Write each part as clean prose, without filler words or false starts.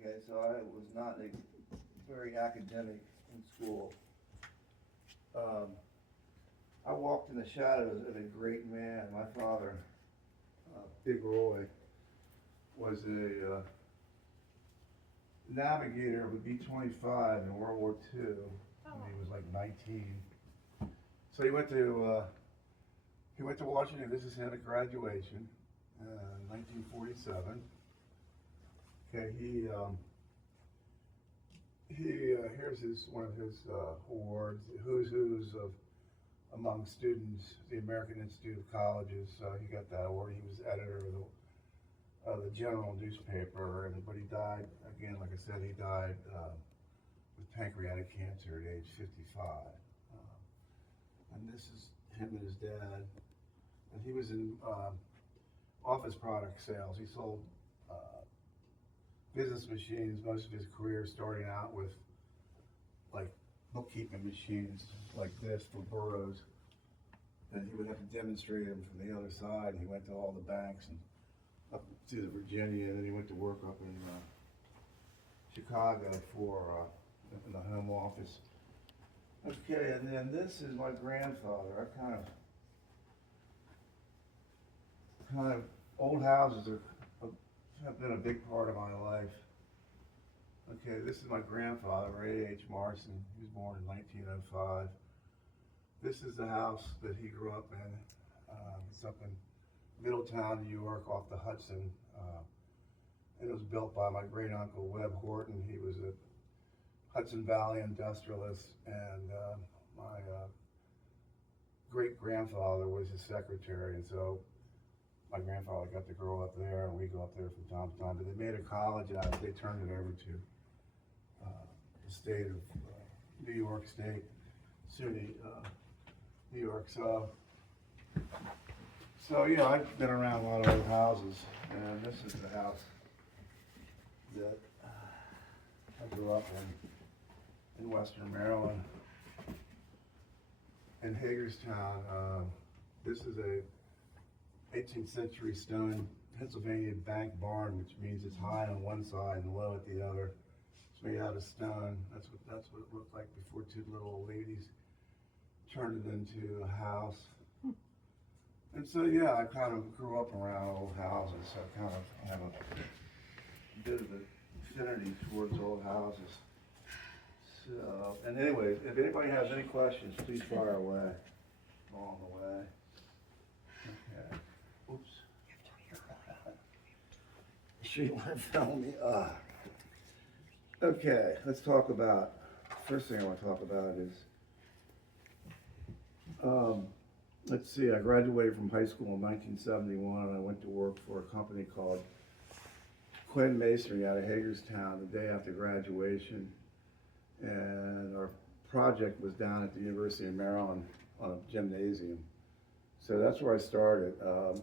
Okay, so I was not very academic in school. Um, I walked in the shadows of a great man. My father, Big Roy, was a navigator of a B-25 in World War II when he was like 19. So he went to Washington. This is him at graduation, 1947. Okay, here's one of his awards, who's of among students, the American Institute of Colleges. He got that award. He was editor of the General newspaper, but he died again. Like I said, he died with pancreatic cancer at age 55. And this is him and his dad. And he was in office product sales. He sold business machines most of his career, starting out with like bookkeeping machines like this for boroughs. And he would have to demonstrate them from the other side. And he went to all the banks and up to Virginia, and then he went to work up in Chicago for in the home office. Okay, and then this is my grandfather. I kind of old houses have been a big part of my life. Okay, this is my grandfather, Ray H. Marson. He was born in 1905. This is the house that he grew up in. It's up in Middletown, New York, off the Hudson. And it was built by my great uncle Webb Horton. He was a Hudson Valley industrialist, and my great grandfather was his secretary, and so my grandfather got to grow up there, and we go up there from time to time. But they made a college out of it. They turned it over to the state of New York State, SUNY, New York. So you know, I've been around a lot of old houses, and this is the house that I grew up in Western Maryland, in Hagerstown. This is a 18th century stone Pennsylvania bank barn, which means it's high on one side and low at the other. It's made out of stone. That's what it looked like before two little old ladies turned it into a house. And so yeah, I kind of grew up around old houses. So I kind of have a bit of an affinity towards old houses. So, and anyway, if anybody has any questions, please fire away along the way. Okay. Oops. Sure you want to film me? Okay, let's talk about, first thing I want to talk about is, let's see, I graduated from high school in 1971, and I went to work for a company called Quinn Masonry out of Hagerstown the day after graduation. And our project was down at the University of Maryland on a gymnasium. So that's where I started.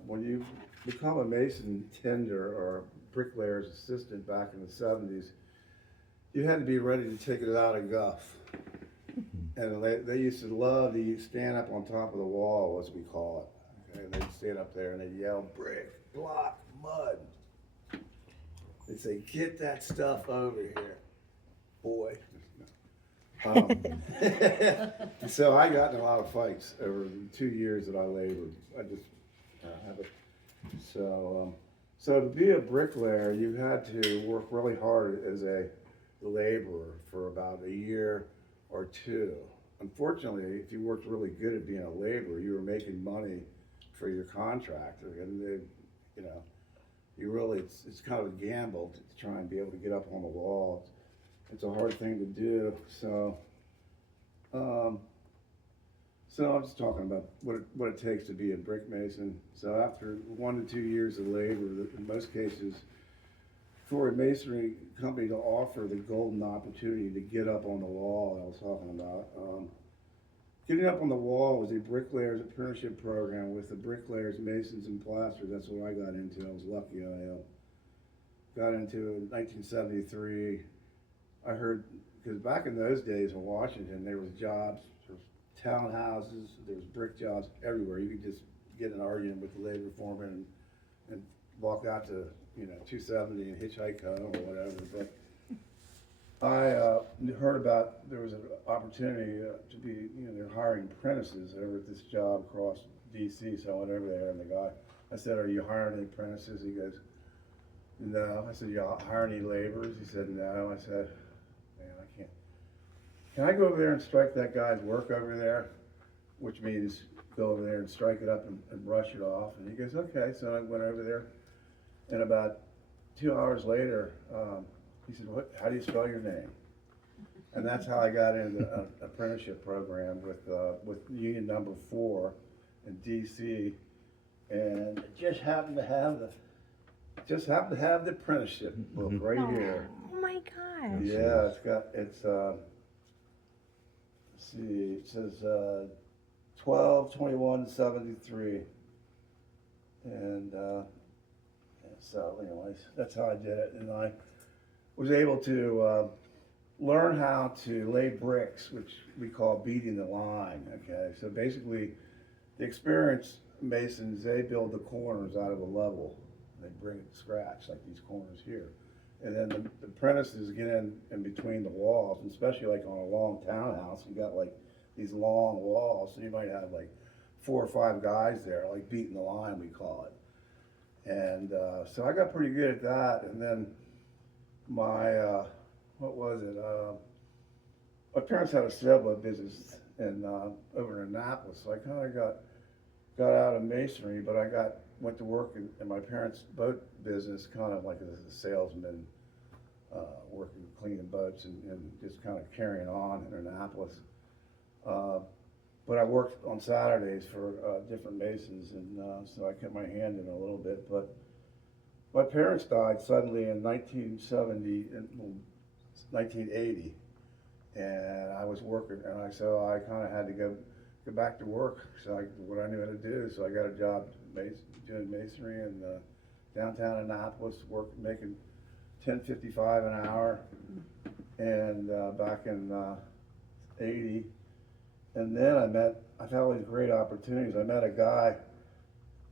When you become a mason tender or bricklayer's assistant back in the 70s, you had to be ready to take it out of guff. And they used to love to stand up on top of the wall, as we call it. Okay? They'd stand up there and they'd yell, brick, block, mud. They'd say, get that stuff over here, boy. So I got in a lot of fights over the 2 years that I labored. I just have it. So to be a bricklayer, you had to work really hard as a laborer for about a year or two. Unfortunately, if you worked really good at being a laborer, you were making money for your contractor, and they, you know, you really, it's kind of a gamble to try and be able to get up on the wall. It's a hard thing to do. So I'm just talking about what it takes to be a brick mason. So after 1 to 2 years of labor, in most cases, for a masonry company to offer the golden opportunity to get up on the wall I was talking about. Getting up on the wall was a bricklayer's apprenticeship program with the bricklayers, masons, and plasters. That's what I got into. I was lucky. I got into it in 1973. I heard, because back in those days in Washington, there was jobs, there was townhouses, there was brick jobs everywhere. You could just get an argument with the labor foreman and walk out to 270 and hitchhike home or whatever. But I heard about there was an opportunity to be, they're hiring apprentices over at this job across DC. So I went over there, and the guy, I said, "Are you hiring any apprentices?" He goes, "No." I said, "You hire any laborers?" He said, "No." I said, "Man, I can't. Can I go over there and strike that guy's work over there?" Which means go over there and strike it up and brush it off. And he goes, "Okay." So I went over there, and about 2 hours later, he said, "How do you spell your name?" And that's how I got into an apprenticeship program with Union Number 4 in DC, and it just happened to have the apprenticeship book right here. Oh my gosh. Yeah, let's see, it says 12/21/73, and so anyways, that's how I did it, and I was able to learn how to lay bricks, which we call beating the line. Okay, so basically, the experienced masons, they build the corners out of a level. They bring it to scratch, like these corners here. And then the apprentices get in between the walls, and especially like on a long townhouse, you got like these long walls, so you might have like 4 or 5 guys there, like beating the line, we call it. And so I got pretty good at that. And then my, what was it? My parents had a sailboat business over in Annapolis, so I kind of got out of masonry, but went to work in my parents' boat business, kind of like as a salesman, working, cleaning boats and just kind of carrying on in Annapolis. But I worked on Saturdays for different masons, and so I kept my hand in a little bit. But my parents died suddenly in 1980, and I was working, and so I kind of had to go back to work. So what I knew how to do, so I got a job doing masonry in downtown Annapolis, making $10.55 an hour, and back in '80. And then I had all these great opportunities. I met a guy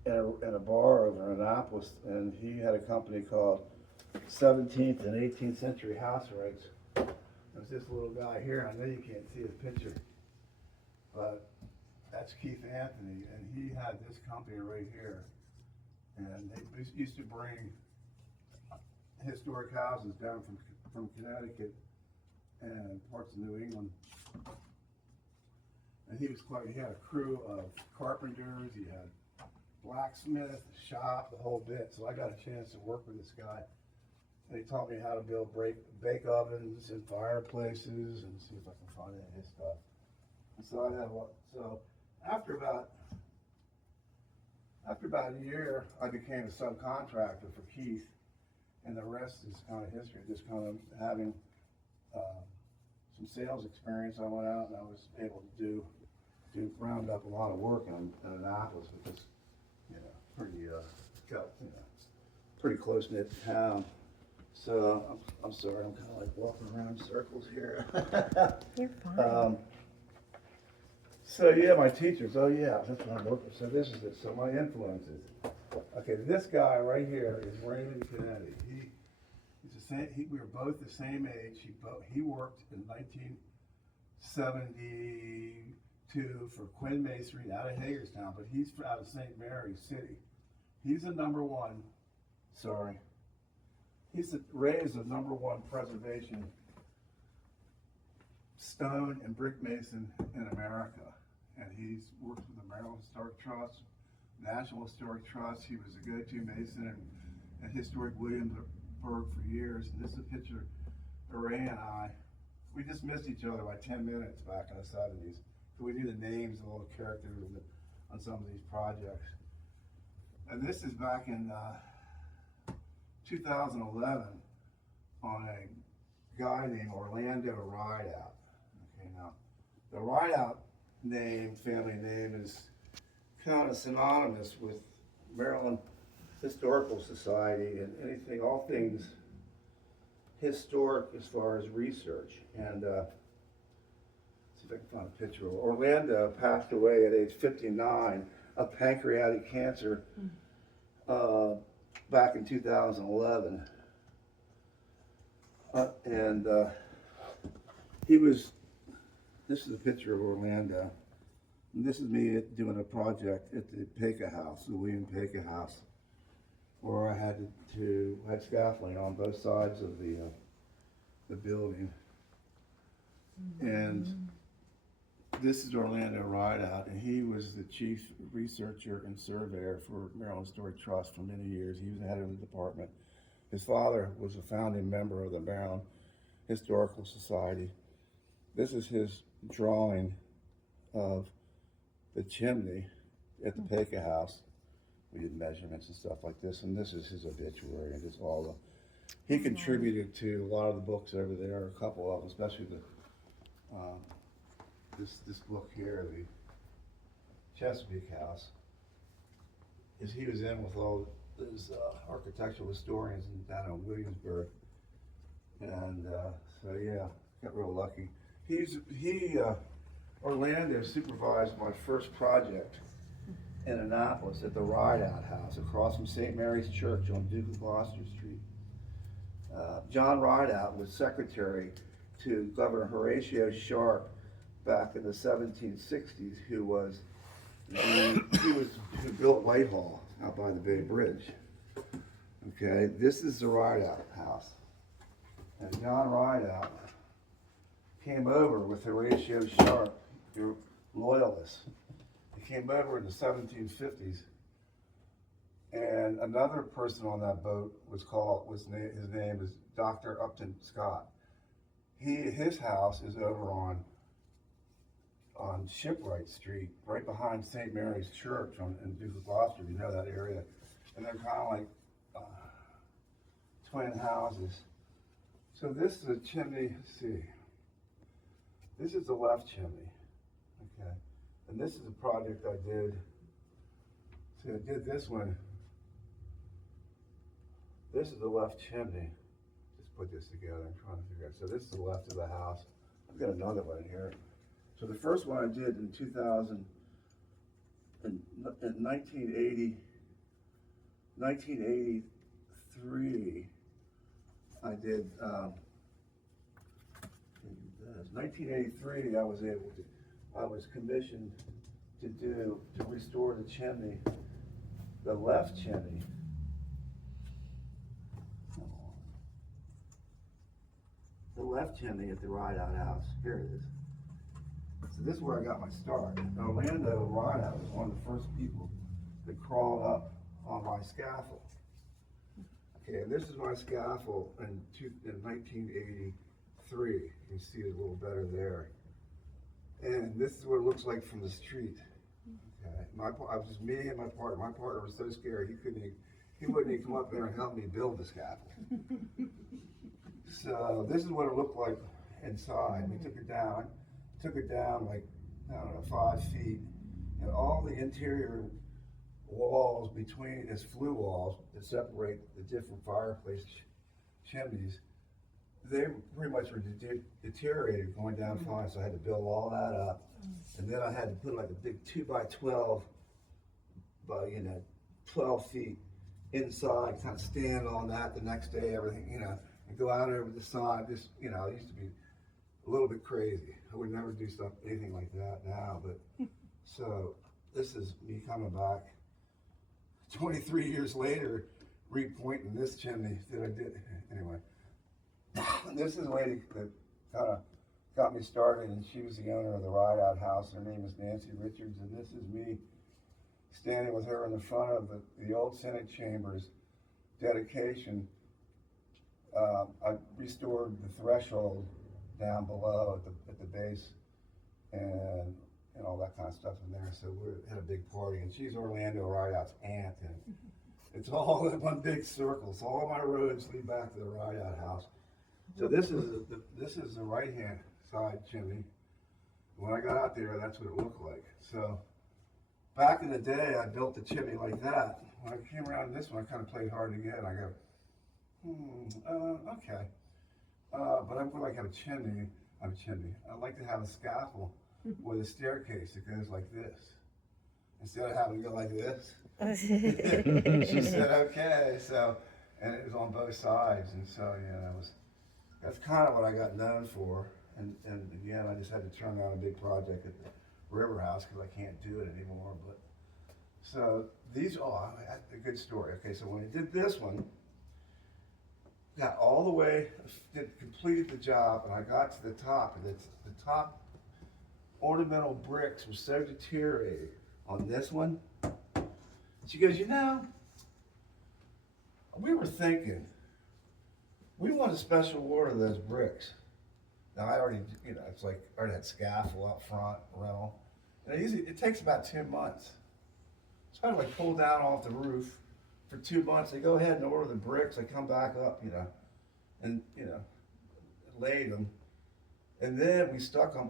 in a bar over in Annapolis, and he had a company called 17th and 18th Century House Rigs. There's this little guy here. I know you can't see his picture, but that's Keith Anthony, and he had this company right here. And they used to bring historic houses down from Connecticut and parts of New England. And he had a crew of carpenters, he had blacksmith, shop, the whole bit. So I got a chance to work with this guy. And he taught me how to build bake ovens and fireplaces, and see if I can find any of his stuff. And so after about a year, I became a subcontractor for Keith, and the rest is kind of history. Just kind of having some sales experience, I went out and I was able to round up a lot of work in Annapolis, because pretty close knit town. So I'm sorry, I'm kind of like walking around in circles here. You're fine. So yeah, my teachers. Oh yeah, that's what I'm working. So this is it. So my influences. Okay, this guy right here is Raymond Kennedy. He's the same. We were both the same age. He worked in 1972 for Quinn Masonry out of Hagerstown, but he's out of St. Mary's City. He's the number one. Sorry. He's raised the number one preservation stone and brick mason in America. And he's worked with the Maryland Historic Trust, National Historic Trust. He was a go-to mason at Historic Williamsburg for years. And this is a picture of Ray and I. We just missed each other by 10 minutes back in the 70s. So we knew the names of all the characters on some of these projects. And this is back in 2011 on a guy named Orlando Rideout. Okay, now the Rideout family name is kind of synonymous with Maryland Historical Society and all things historic as far as research. And see if I can find a picture. Orlando passed away at age 59 of pancreatic cancer back in 2011. And this is a picture of Orlando. And this is me doing a project at the Peka House, the William Peka House, where I had had scaffolding on both sides of the building. And this is Orlando Rideout, and he was the chief researcher and surveyor for Maryland Historic Trust for many years. He was the head of the department. His father was a founding member of the Maryland Historical Society. This is his drawing of the chimney at the Peka House. We did measurements and stuff like this, and this is his obituary, and just all the. He contributed to a lot of the books over there, a couple of them, especially this book here, the Chesapeake House. He was in with all these architectural historians down in Williamsburg, and so yeah, got real lucky. Orlando supervised my first project in Annapolis at the Rideout House across from St. Mary's Church on Duke of Gloucester Street. John Rideout was secretary to Governor Horatio Sharp back in the 1760s, who built Whitehall out by the Bay Bridge. Okay, this is the Rideout House. And John Rideout came over with Horatio Sharp, your loyalists. He came over in the 1750s, and another person on that boat his name is Dr. Upton Scott. His house is over on Shipwright Street, right behind St. Mary's Church in Duke of Gloucester. You know that area, and they're kind of like twin houses. So this is a chimney. Let's see. This is the left chimney, okay? And this is a project I did. So I did this one. This is the left chimney. Just put this together. I'm trying to figure out. So this is the left of the house. I've got another one here. So the first one I did in 1983, I did, 1983, I was commissioned to restore the chimney, the left chimney. The left chimney at the Rideout House. Here it is. So this is where I got my start. Orlando Rideout was one of the first people that crawled up on my scaffold. Okay, and this is my scaffold in 1983. You can see it a little better there. And this is what it looks like from the street. Okay, I was just me and my partner. My partner was so scared he wouldn't even come up there and help me build the scaffold. So this is what it looked like inside. We took it down like, I don't know, 5 feet, and all the interior walls between as flue walls that separate the different fireplace chimneys, they pretty much were deteriorated going down 5, so I had to build all that up, and then I had to put like a big 2x12 by 12 feet inside, kind of stand on that the next day, everything, and go out over the side. Just it used to be a little bit crazy. I would never do anything like that now, but so this is me coming back 23 years later, repointing this chimney that I did. Anyway, this is a lady that kind of got me started, and she was the owner of the Rideout House. Her name is Nancy Richards, and this is me standing with her in the front of the old Senate Chambers dedication. I restored the threshold down below at the base, and all that kind of stuff in there. So we had a big party, and she's Orlando Rideout's aunt, and it's all in one big circle. So all my roads lead back to the Rideout House. So this is the right-hand side chimney. When I got out there, that's what it looked like. So back in the day, I built the chimney like that. When I came around this one, I kind of played hard to get. I go, okay. But I would like to have a chimney. I'd like to have a scaffold with a staircase that goes like this. instead of having to go like this. She said, okay, so, and it was on both sides, and so, that's kind of what I got known for. And again, I just had to turn down a big project at the River House because I can't do it anymore. But so these, that's a good story. Okay, so when I did this one, got all the way, completed the job, and I got to the top, and the top ornamental bricks were so deteriorated on this one. She goes, we were thinking, we want a special order of those bricks. Now I already, it's like, I already had scaffold out front, rental. And it takes about 2 months. So I like pull down off the roof for 2 months. They go ahead and order the bricks. They come back up, and, laid them. And then we stuck them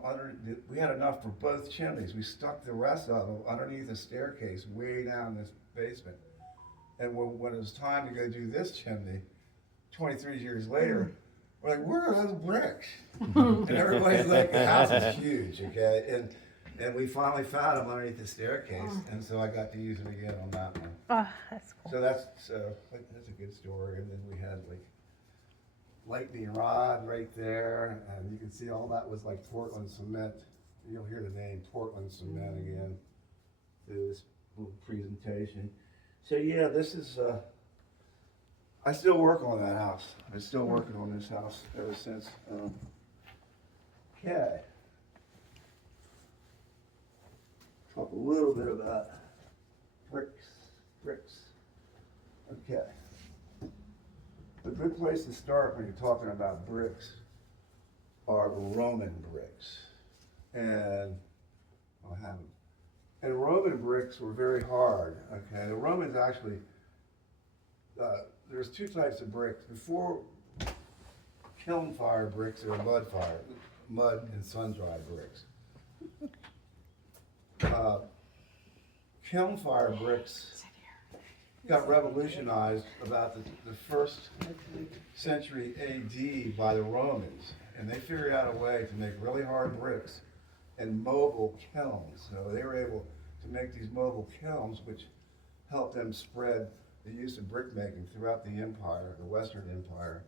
we had enough for both chimneys. We stuck the rest of them underneath the staircase way down this basement. And when it was time to go do this chimney, 23 years later, we're like, where are those bricks? And everybody's like, the house is huge, okay? And we finally found them underneath the staircase, and so I got to use them again on that one. Oh, that's cool. So that's a good story. And then we had like lightning rod right there, and you can see all that was like Portland cement. You'll hear the name Portland cement again through this little presentation. So yeah, this is, I still work on that house. I'm still working on this house ever since. Okay. Talk a little bit about bricks. Okay. A good place to start when you're talking about bricks are the Roman bricks. And I'll have them. And Roman bricks were very hard. Okay, the Romans actually, there's two types of bricks. Before kiln fire bricks, there were mud and sun-dried bricks. Kiln fire bricks got revolutionized about the first century AD by the Romans, and they figured out a way to make really hard bricks and mobile kilns. So they were able to make these mobile kilns, which helped them spread the use of brick making throughout the empire, the Western Empire.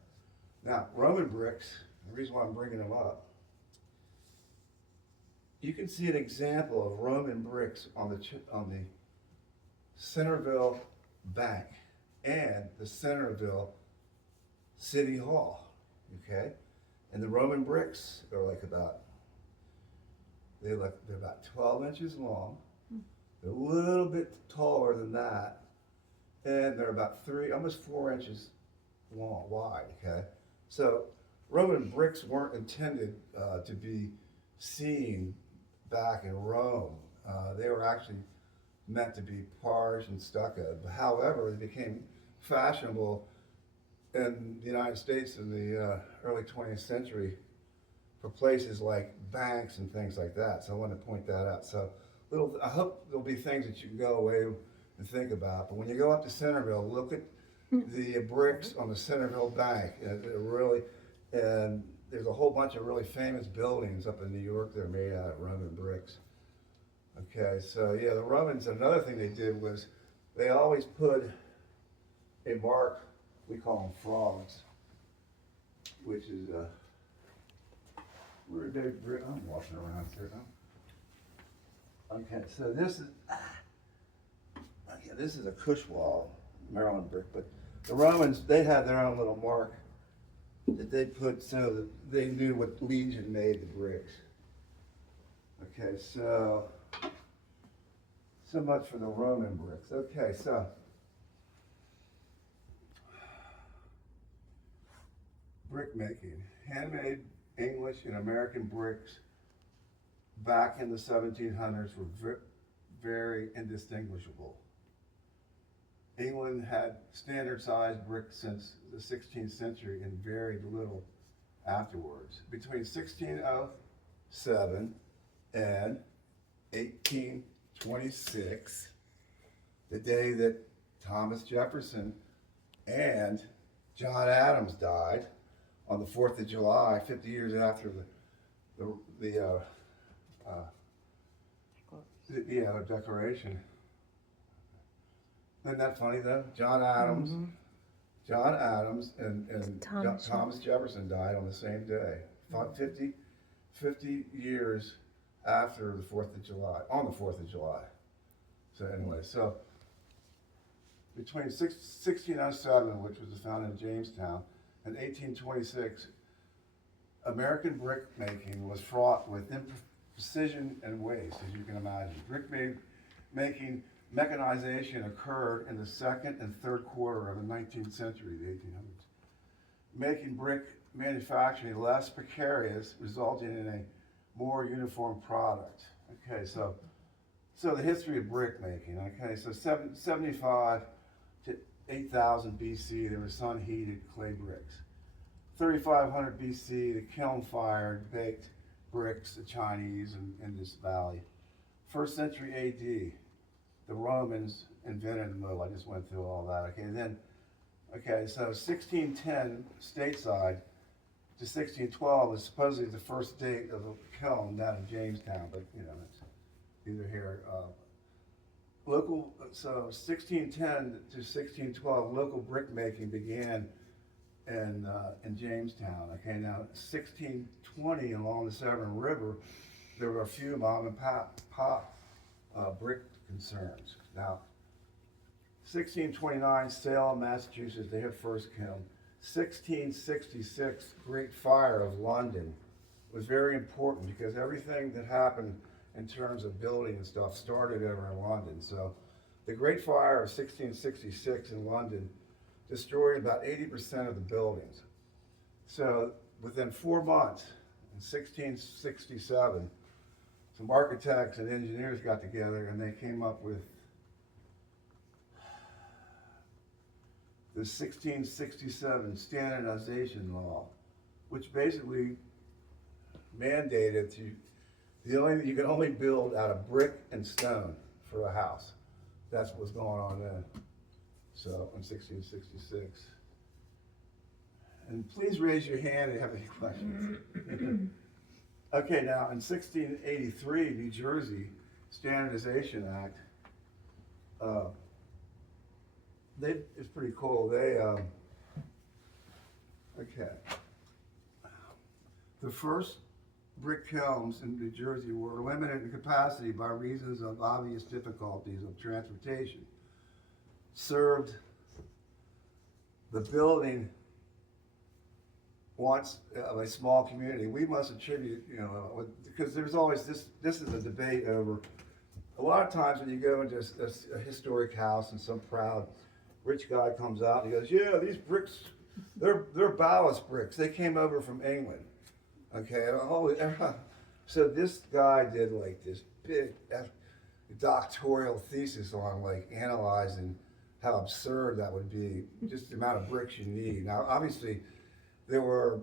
Now, Roman bricks, the reason why I'm bringing them up, you can see an example of Roman bricks on the Centerville Bank and the Centerville City Hall, okay? And the Roman bricks are they're about 12 inches long. They're a little bit taller than that, and they're about almost 4 inches wide, okay? So Roman bricks weren't intended to be seen back in Rome. They were actually meant to be polished and stucco. However, they became fashionable in the United States in the early 20th century for places like banks and things like that. So I wanted to point that out. So I hope there'll be things that you can go away and think about. But when you go up to Centerville, look at the bricks on the Centerville Bank. And there's a whole bunch of really famous buildings up in New York that are made out of Roman bricks. Okay, so yeah, the Romans, another thing they did was they always put a mark, we call them frogs, which is where did I'm walking around here now. Okay, so this is a Cushwall, Maryland brick, but the Romans, they had their own little mark that they put so that they knew what legion made the bricks. Okay, so much for the Roman bricks. Okay, so brick making, handmade English and American bricks back in the 1700s were very indistinguishable. England had standard sized bricks since the 16th century and very little afterwards. Between 1607 and 1826, the day that Thomas Jefferson and John Adams died on the 4th of July, 50 years after the Declaration Isn't that funny though? John Adams, and Thomas Jefferson died on the same day, 50 years after the 4th of July, on the 4th of July. So anyway, so between 1607, which was the founding of Jamestown, and 1826, American brick making was fraught with imprecision and waste, as you can imagine. Brick making mechanization occurred in the second and third quarter of the 19th century, the 1800s, making brick manufacturing less precarious, resulting in a more uniform product. Okay, so the history of brick making. Okay, so 75 to 8000 BC, there were sun-heated clay bricks. 3500 BC, the kiln-fired baked bricks, the Chinese in Indus Valley. 1st century AD, the Romans invented the mill. I just went through all that. So 1610 stateside to 1612 is supposedly the first date of the kiln down in Jamestown, but you know, it's either here. So 1610 to 1612, local brick making began in Jamestown. Okay, now 1620 along the Severn River, there were a few mom and pop brick concerns. Now, 1629, Salem, Massachusetts, they had first kiln. 1666, Great Fire of London was very important because everything that happened in terms of building and stuff started over in London. So the Great Fire of 1666 in London destroyed about 80% of the buildings. So within 4 months, in 1667, some architects and engineers got together and they came up with the 1667 standardization law, which basically mandated you can only build out of brick and stone for a house. That's what was going on then. So in 1666. And please raise your hand if you have any questions. Okay, now in 1683, New Jersey Standardization Act, it's pretty cool. The first brick kilns in New Jersey were limited in capacity by reasons of obvious difficulties of transportation. Served the building once of a small community. We must attribute, because there's always this is a debate over, a lot of times when you go into a historic house and some proud rich guy comes out and he goes, yeah, these bricks, they're ballast bricks. They came over from England. Okay, so this guy did like this big doctoral thesis on like analyzing how absurd that would be, just the amount of bricks you need. Now, obviously, there were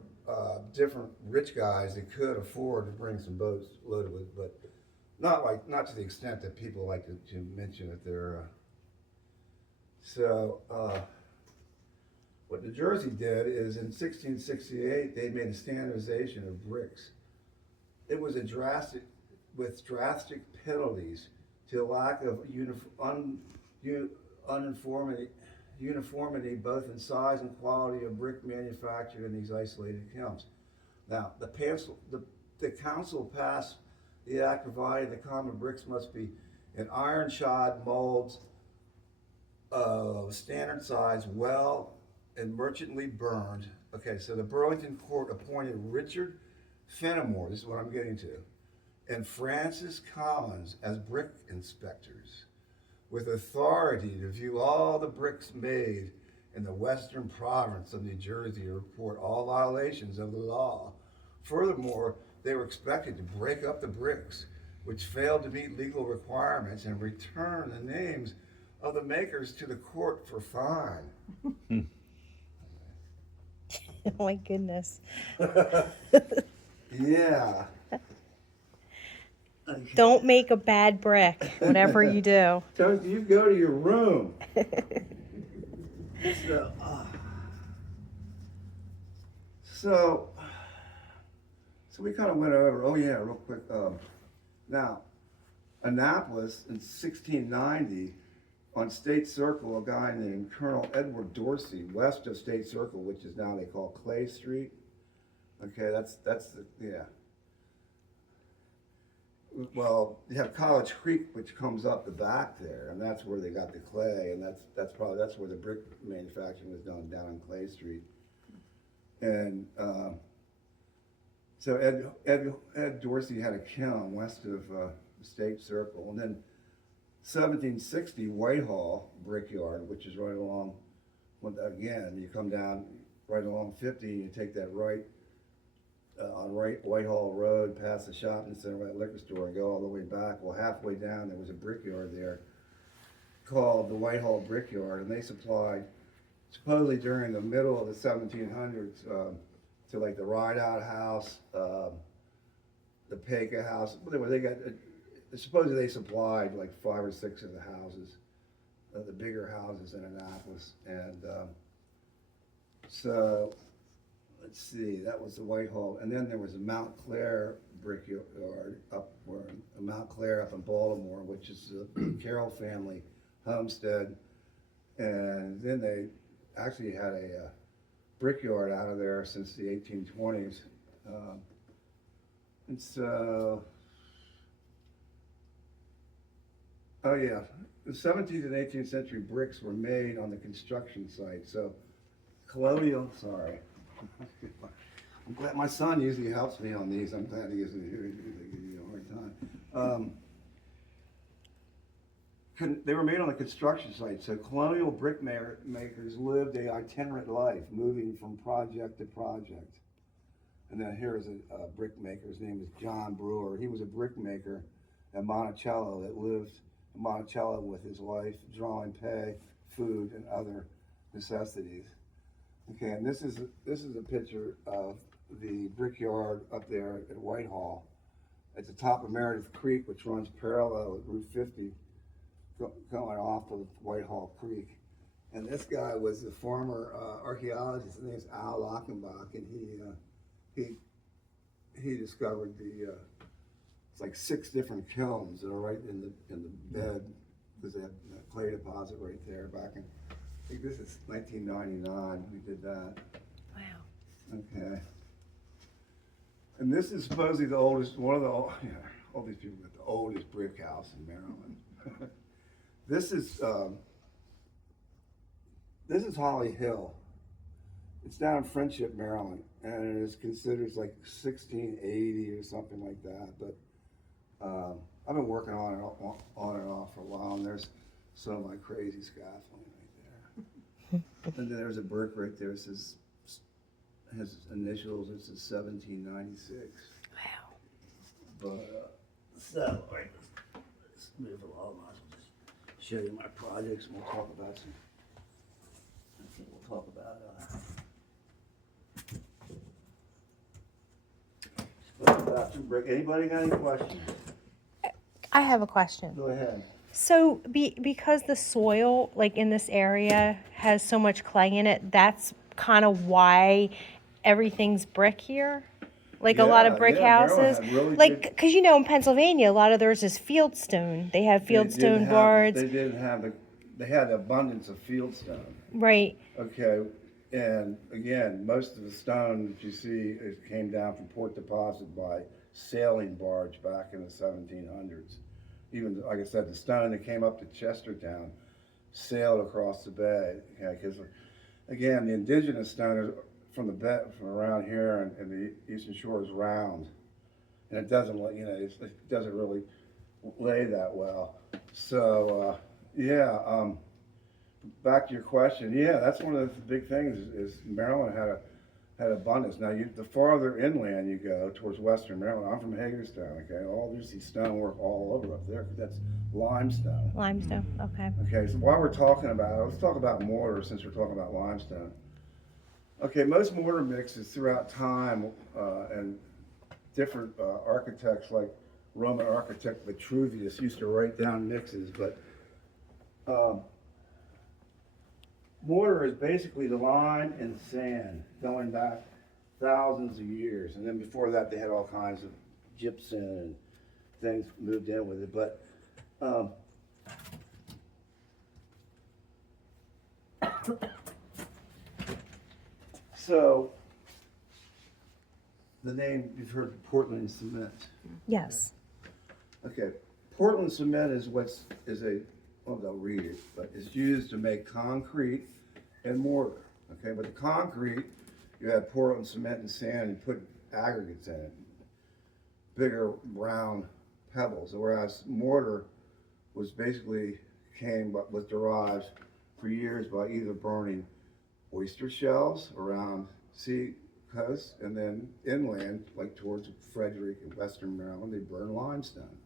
different rich guys that could afford to bring some boats loaded with, but not to the extent that people like to mention that they're. What New Jersey did is in 1668 they made a standardization of bricks. It was with drastic penalties to a lack of uniformity both in size and quality of brick manufactured in these isolated kilns. Now, the council passed the act providing the common bricks must be in iron shod molds of standard size, well and merchantly burned. Okay, so the Burlington court appointed Richard Fenimore, this is what I'm getting to, and Francis Collins as brick inspectors, with authority to view all the bricks made in the western province of New Jersey and report all violations of the law. Furthermore, they were expected to break up the bricks which failed to meet legal requirements and return the names of the makers to the court for fine. Oh my goodness. Yeah. Don't make a bad brick, whatever you do. So you go to your room. So we kind of went over, real quick. Now, Annapolis in 1690 on State Circle, a guy named Colonel Edward Dorsey, west of State Circle, which is now they call Clay Street. Okay, that's the, yeah. Well, you have College Creek, which comes up the back there, and that's where they got the clay, and that's where the brick manufacturing was done, down on Clay Street. And so Ed Dorsey had a kiln west of State Circle, and then 1760 Whitehall Brickyard, which is right along. Again, you come down right along 50, you take that right. On Whitehall Road, past the shopping center, right liquor store, and go all the way back. Well, halfway down, there was a brickyard there called the Whitehall Brickyard, and they supplied, supposedly during the middle of the 1700s, to like the Rideout House, the Peka House. They got, supposedly they supplied like 5 or 6 of the houses, the bigger houses in Annapolis, and so. Let's see, that was the Whitehall, and then there was a Mount Clair brickyard up where Mount Clair up in Baltimore, which is the Carroll family homestead, and then they actually had a brickyard out of there since the 1820s, and so, oh yeah, the 17th and 18th century bricks were made on the construction site, so colonial, sorry. I'm glad my son usually helps me on these. I'm glad he isn't here. They give you a hard time. They were made on a construction site, so colonial brick makers lived a itinerant life, moving from project to project. And then here is a brick maker. His name is John Brewer. He was a brick maker at Monticello that lived in Monticello with his wife, drawing pay, food, and other necessities. Okay, and this is a picture of the brickyard up there at Whitehall, at the top of Meredith Creek, which runs parallel with Route 50, going off of Whitehall Creek. And this guy was a former archaeologist. His name is Al Lockenbach, and he discovered it's like 6 different kilns that are right in the bed, because they have a clay deposit right there back in. I think this is 1999, we did that. Wow. Okay. And this is supposedly the oldest, one of the, all these people got the oldest brick house in Maryland. This is Holly Hill. It's down in Friendship, Maryland, and it is considered like 1680 or something like that. But I've been working on and off for a while, and there's some of my crazy scaffolding. And then there's a brick right there. It says, has initials. It says 1796. Wow. But so let's move along. I'll just show you my projects, and we'll talk about some. I think we'll talk about some brick. Anybody got any questions? I have a question. Go ahead. So because the soil, like in this area, has so much clay in it, that's kind of why everything's brick here? Like a lot of brick houses? Really like, because you know, in Pennsylvania, a lot of theirs is fieldstone. They have fieldstone boards. They had abundance of fieldstone. Right. Okay, and again, most of the stone that you see came down from Port Deposit by sailing barge back in the 1700s. Even, like I said, the stone that came up to Chestertown sailed across the bay. Because, again, the indigenous stone from around here and the Eastern Shore is round, and it doesn't, it doesn't really lay that well. So, back to your question. Yeah, that's one of the big things is Maryland had abundance. Now, the farther inland you go towards western Maryland, I'm from Hagerstown, okay? There's these stonework all over up there, because that's limestone. Limestone, okay. Okay, so while we're talking about it, let's talk about mortar since we're talking about limestone. Okay, most mortar mixes throughout time and different architects like Roman architect Vitruvius used to write down mixes, but mortar is basically the lime and sand going back thousands of years. And then before that, they had all kinds of gypsum and things moved in with it. But So, the name, you've heard Portland cement. Yes. Okay, Portland cement is well, they'll read it, but it's used to make concrete and mortar. Okay, but the concrete, you have Portland cement and sand and put aggregates in it, bigger round pebbles, whereas mortar was was derived for years by either burning oyster shells around sea coast, and then inland, like towards Frederick and western Maryland, they burn limestone.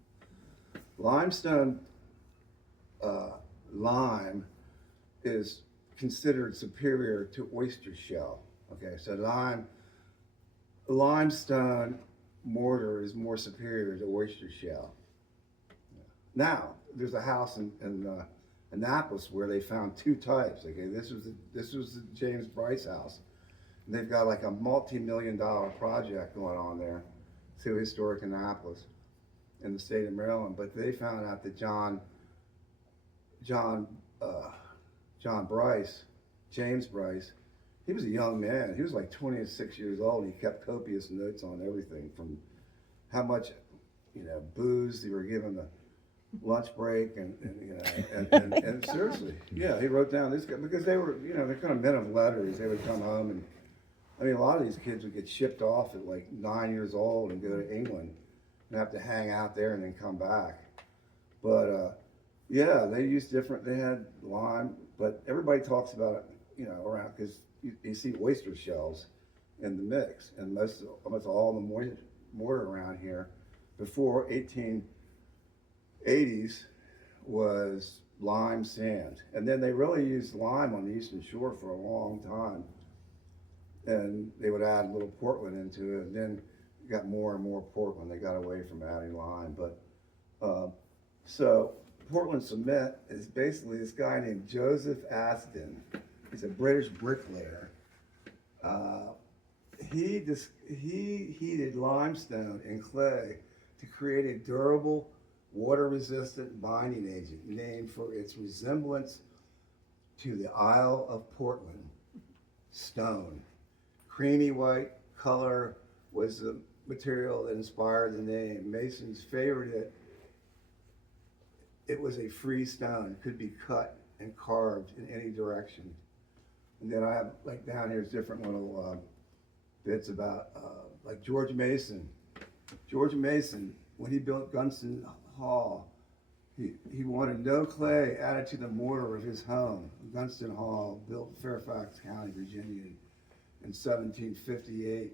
Limestone, lime is considered superior to oyster shell. Okay, so limestone mortar is more superior to oyster shell. Now, there's a house in Annapolis where they found two types. Okay, this was the James Bryce house. And they've got like a multi-million-dollar project going on there through historic Annapolis in the state of Maryland. But they found out that James Bryce, he was a young man. He was like 26 years old. He kept copious notes on everything from how much, booze they were given the lunch break and seriously, yeah, he wrote down this guy because they were, they're kind of men of letters. They would come home and, a lot of these kids would get shipped off at like 9 years old and go to England and have to hang out there and then come back. But yeah, they used different. They had lime, but everybody talks about it, around because you see oyster shells in the mix, and almost all the mortar around here before 1880s was lime sand, and then they really used lime on the Eastern Shore for a long time. And they would add a little Portland into it, and then you got more and more Portland. They got away from adding lime, but so Portland cement is basically this guy named Joseph Aston. He's a British bricklayer. He heated limestone and clay to create a durable, water-resistant binding agent named for its resemblance to the Isle of Portland stone. Creamy white color was the material that inspired the name. Masons favored it. It was a free stone, could be cut and carved in any direction. And then I have, like down here, is different little bits about, like George Mason. George Mason, when he built Gunston Hall, he wanted no clay added to the mortar of his home. Gunston Hall, built in Fairfax County, Virginia, in 1758.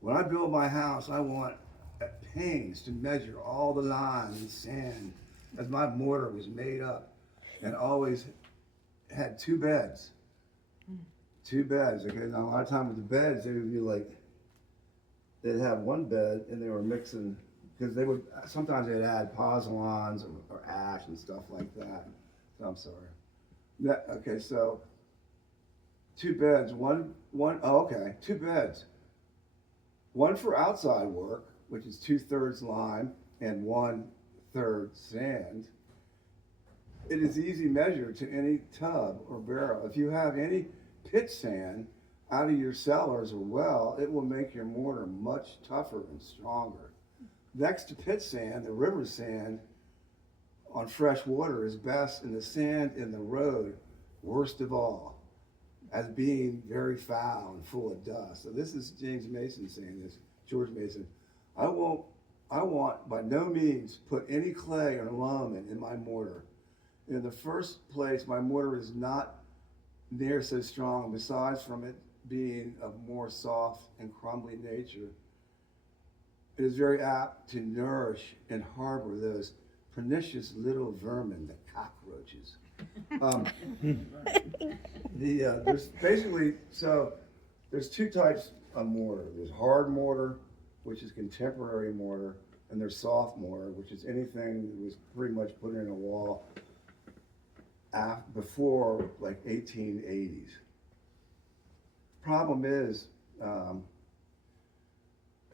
When I build my house, I want at pains to measure all the lime and sand, as my mortar was made up, and always had two beds. Two beds. Okay, now a lot of times with the beds, they would be like, they'd have one bed and they were mixing, because sometimes they'd add pozzolans or ash and stuff like that. So I'm sorry. Okay, so two beds, two beds. One for outside work, which is 2/3 lime and 1/3 sand. It is easy measure to any tub or barrel. If you have any pit sand out of your cellars or well, it will make your mortar much tougher and stronger. Next to pit sand, the river sand on fresh water is best, and the sand in the road worst of all, as being very foul and full of dust. So this is James Mason saying this, George Mason. I want by no means put any clay or loam in my mortar. In the first place, my mortar is not near so strong, besides from it being of more soft and crumbly nature. It is very apt to nourish and harbor those pernicious little vermin, the cockroaches. There's basically, so there's two types of mortar. There's hard mortar, which is contemporary mortar, and there's soft mortar, which is anything that was pretty much put in a wall before like 1880s. Problem is,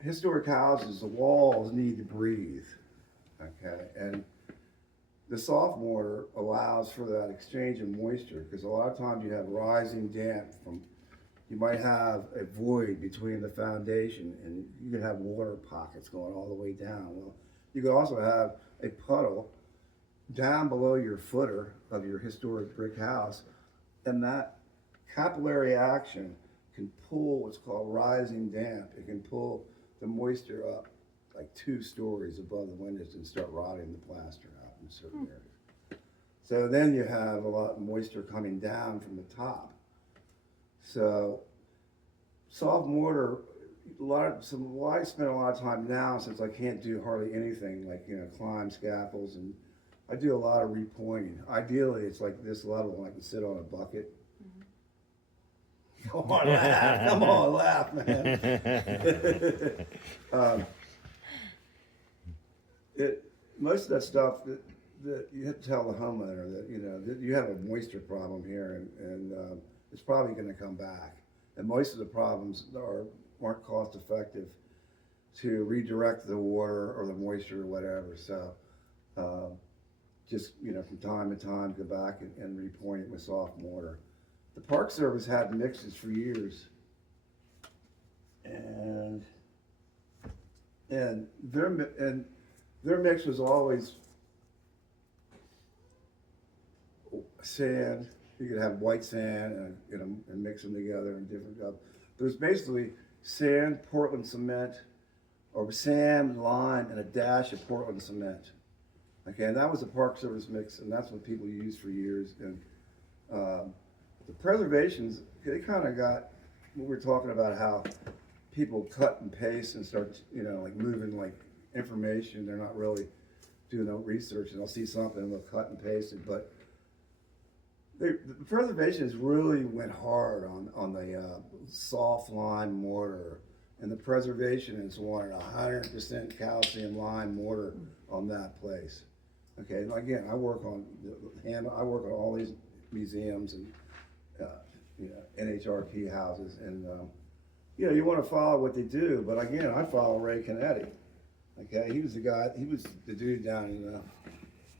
historic houses, the walls need to breathe, okay? And the soft mortar allows for that exchange of moisture, because a lot of times you have rising damp from, you might have a void between the foundation, and you could have water pockets going all the way down. Well, you could also have a puddle down below your footer of your historic brick house, and that capillary action can pull what's called rising damp. It can pull the moisture up like 2 stories above the windows and start rotting the plaster out in certain areas. So then you have a lot of moisture coming down from the top. So soft mortar, I spend a lot of time now, since I can't do hardly anything like, climb scaffolds, and I do a lot of repointing. Ideally, it's like this level, and I can sit on a bucket. Come on, laugh. Come on, laugh, man. Most of that stuff that you have to tell the homeowner that, that you have a moisture problem here, and it's probably going to come back. And most of the problems aren't cost effective to redirect the water or the moisture or whatever. So just, from time to time, go back and repoint it with soft mortar. The Park Service had mixes for years, and their mix was always sand. You could have white sand and mix them together in different cups. There's basically sand, Portland cement, or sand, lime, and a dash of Portland cement. Okay, and that was the Park Service mix, and that's what people used for years. And the preservations, they kind of got, we were talking about how people cut and paste and start, like moving like information. They're not really doing no research, and they'll see something and they'll cut and paste it. But the preservations really went hard on the soft lime mortar, and the preservationists wanted 100% calcium lime mortar on that place. Okay, and again, I work on all these museums and NHRP houses, and you want to follow what they do, but again, I follow Ray Canetti. Okay, he was the guy. He was the dude down in.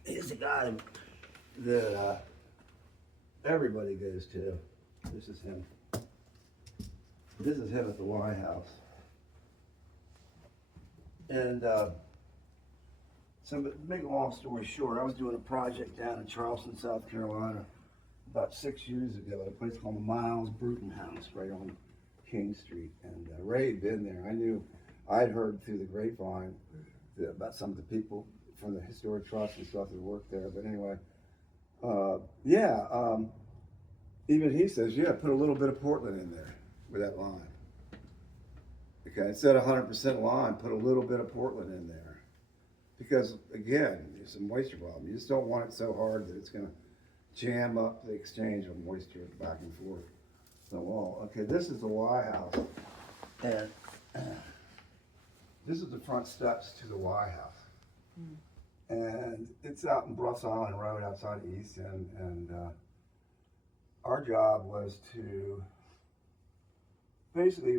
He's the guy that everybody goes to. This is him. This is him at the White House. And so, to make a long story short, I was doing a project down in Charleston, South Carolina, about 6 years ago at a place called Miles Bruton House, right on King Street. And Ray had been there. I'd heard through the grapevine about some of the people from the Historic Trust and stuff that worked there. But anyway, even he says, put a little bit of Portland in there with that lime. Okay, instead of 100% lime, put a little bit of Portland in there. Because again, it's a moisture problem. You just don't want it so hard that it's going to jam up the exchange of moisture back and forth the wall. Okay, this is the Y House. And this is the front steps to the Y House. And it's out in Bruss Island Road outside of East End. And our job was to basically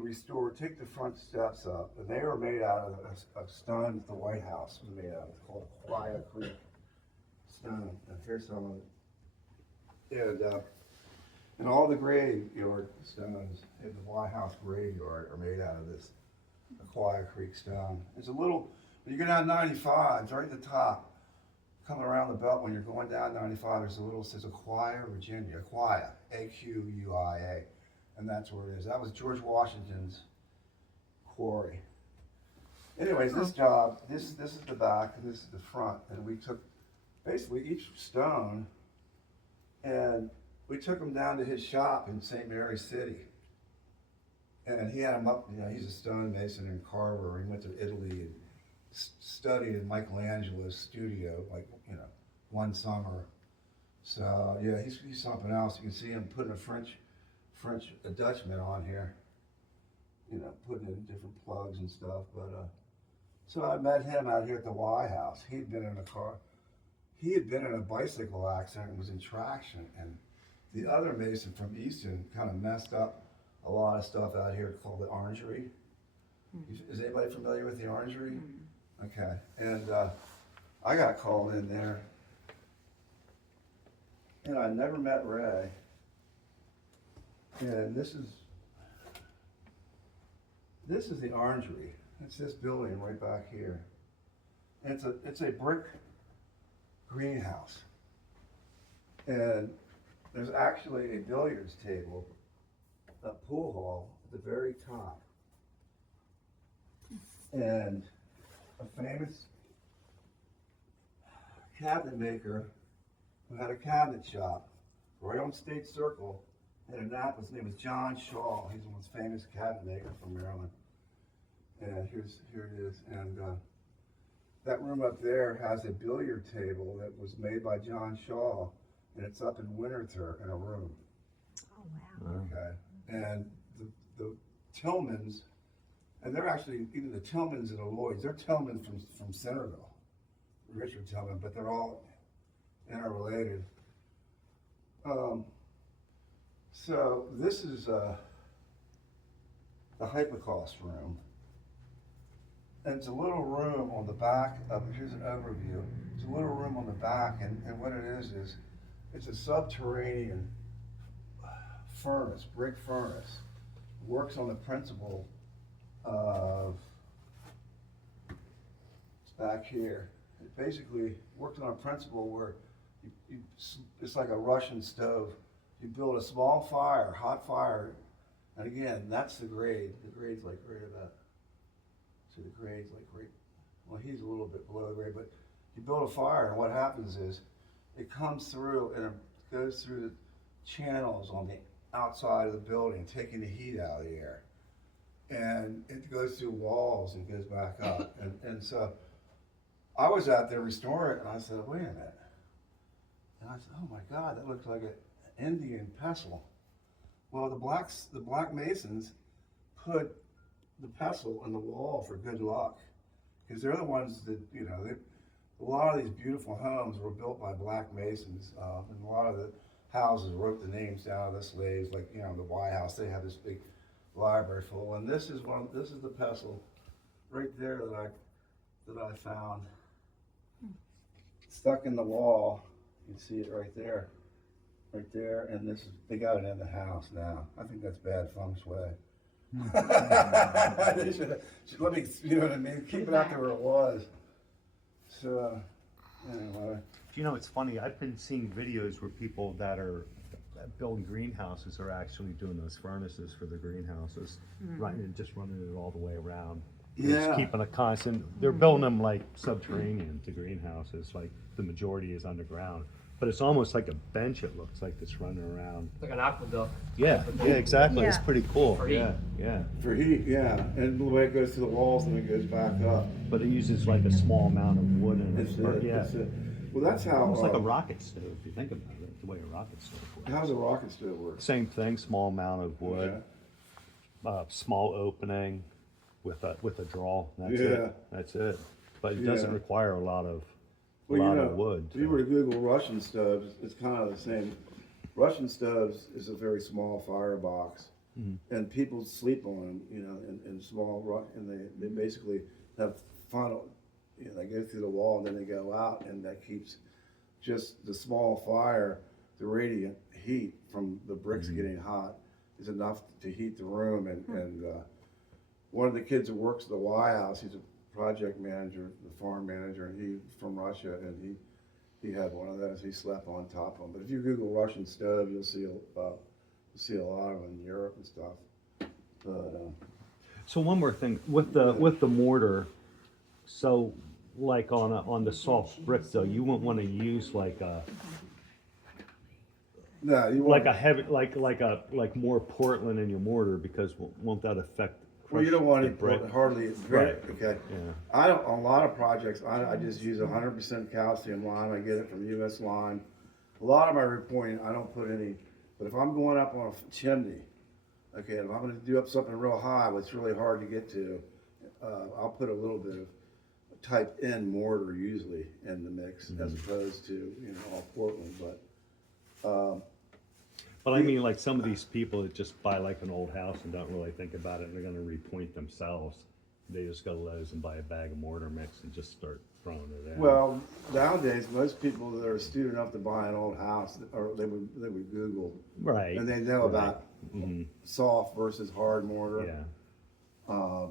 take the front steps up. And they were made out of stone that the White House was made out of. It's called Quiet Creek stone. And here's some of it. And all the graveyard stones in the White House graveyard are made out of this Aquia Creek stone. It's a little, when you go down 95, it's right at the top, coming around the belt, when you're going down 95, there's a little, says Aquia, Virginia, Aquia, A-Q-U-I-A, and that's where it is. That was George Washington's quarry. Anyways, this job, this is the back, and this is the front, and we took basically each stone, and we took them down to his shop in St. Mary's City. And he had him up, he's a stonemason and carver. He went to Italy and studied in Michelangelo's studio, one summer. So, he's something else. You can see him putting a Dutchman on here, putting in different plugs and stuff. But, so I met him out here at the Y House. He had been in a bicycle accident and was in traction. And the other mason from Easton kind of messed up a lot of stuff out here called the Orangery. Is anybody familiar with the Orangery? Okay. And I got called in there and I never met Ray. And this is the orangery. It's this building right back here. And it's a brick greenhouse. And there's actually a billiards table, a pool hall at the very top. And a famous cabinet maker who had a cabinet shop right on State Circle in Annapolis. His name was John Shaw. He's the most famous cabinet maker from Maryland. And here it is. And that room up there has a billiard table that was made by John Shaw, and it's up in Winterthur in a room. Oh, wow. Okay. And the Tillmans, and they're actually, either the Tillmans or the Lloyds, they're Tillmans from Centerville, Richard Tillman, but they're all interrelated. So this is the Hypocaust room. And it's a little room on the back of, here's an overview. It's a little room on the back, and what it is it's a subterranean furnace, brick furnace. Works on the principle of, it's back here. It basically works on a principle where it's like a Russian stove. You build a small fire, hot fire, and again, that's the grade. The grade's like right about, see the grade's like right, well he's a little bit below the grade, but you build a fire and what happens is, it comes through and it goes through the channels on the outside of the building, taking the heat out of the air. And it goes through walls and goes back up. And so I was out there restoring it and I said, wait a minute. And I said, oh my God, that looks like an Indian pestle. Well, the black masons put the pestle in the wall for good luck. Because they're the ones that, you know, a lot of these beautiful homes were built by black masons. And a lot of the houses wrote the names down of the slaves, like, you know, the White House, they have this big library full. And this is the pestle right there that I found stuck in the wall. You can see it right there. And this is, they got it in the house now. I think that's bad feng shui. They should let me, you know what I mean? Keep it out there where it was. So, anyway. You know, it's funny, I've been seeing videos where people that are building greenhouses are actually doing those furnaces for the greenhouses, just running it all the way around. Yeah. Just keeping a constant, they're building them like subterranean to greenhouses, like the majority is underground. But it's almost like a bench, it looks like, that's running around. Like an aqueduct. Yeah, exactly. It's Yeah. pretty cool. For heat. Yeah. For heat, yeah. And the way it goes to the walls and it goes back up. But it uses like a small amount of wood in That's it. it. Yeah. That's it. Well, that's how. Almost like a rocket stove, if you think about it, the way a rocket stove works. How does a rocket stove work? Same thing, small amount of wood, small opening with a draw. That's Yeah. it. That's it. But it doesn't Yeah. require a lot of Well, you know, wood. if you were to Google Russian stoves, it's kind of the same. Russian stoves is a very small firebox, and people sleep on them, you know, in small, and they basically have funnel, you know, they go through the wall and then they go out, and that keeps just the small fire, the radiant heat from the bricks getting hot is enough to heat the room. And one of the kids that works at the White House, he's a project manager, the farm manager, and he's from Russia, and he had one of those. He slept on top of them. But if you Google Russian stove, you'll see a lot of them in Europe and stuff. But So one more thing with the mortar. So like on the soft brick though, you wouldn't want to use like a no, you like want, a heavy like more Portland in your mortar, because won't that affect? well, you don't want the it brick? hardly brick. Okay. Yeah. I don't, on a lot of projects, I just use 100% calcium lime. I get it from US Lime. A lot of my repointing, I don't put any, but if I'm going up on a chimney, okay, if I'm gonna do up something real high, what's really hard to get to, I'll put a little bit of type N mortar usually in the mix, as opposed to, you know, all Portland, But I mean, like some of these people that just buy like an old house and don't really think about it, and they're gonna repoint themselves. they just go to Lowe's and buy a bag of mortar mix and just start throwing it in? Well, nowadays, most people that are astute enough to buy an old house, or they would Google, Right. and they know right. about Mhm. soft versus hard mortar. Yeah.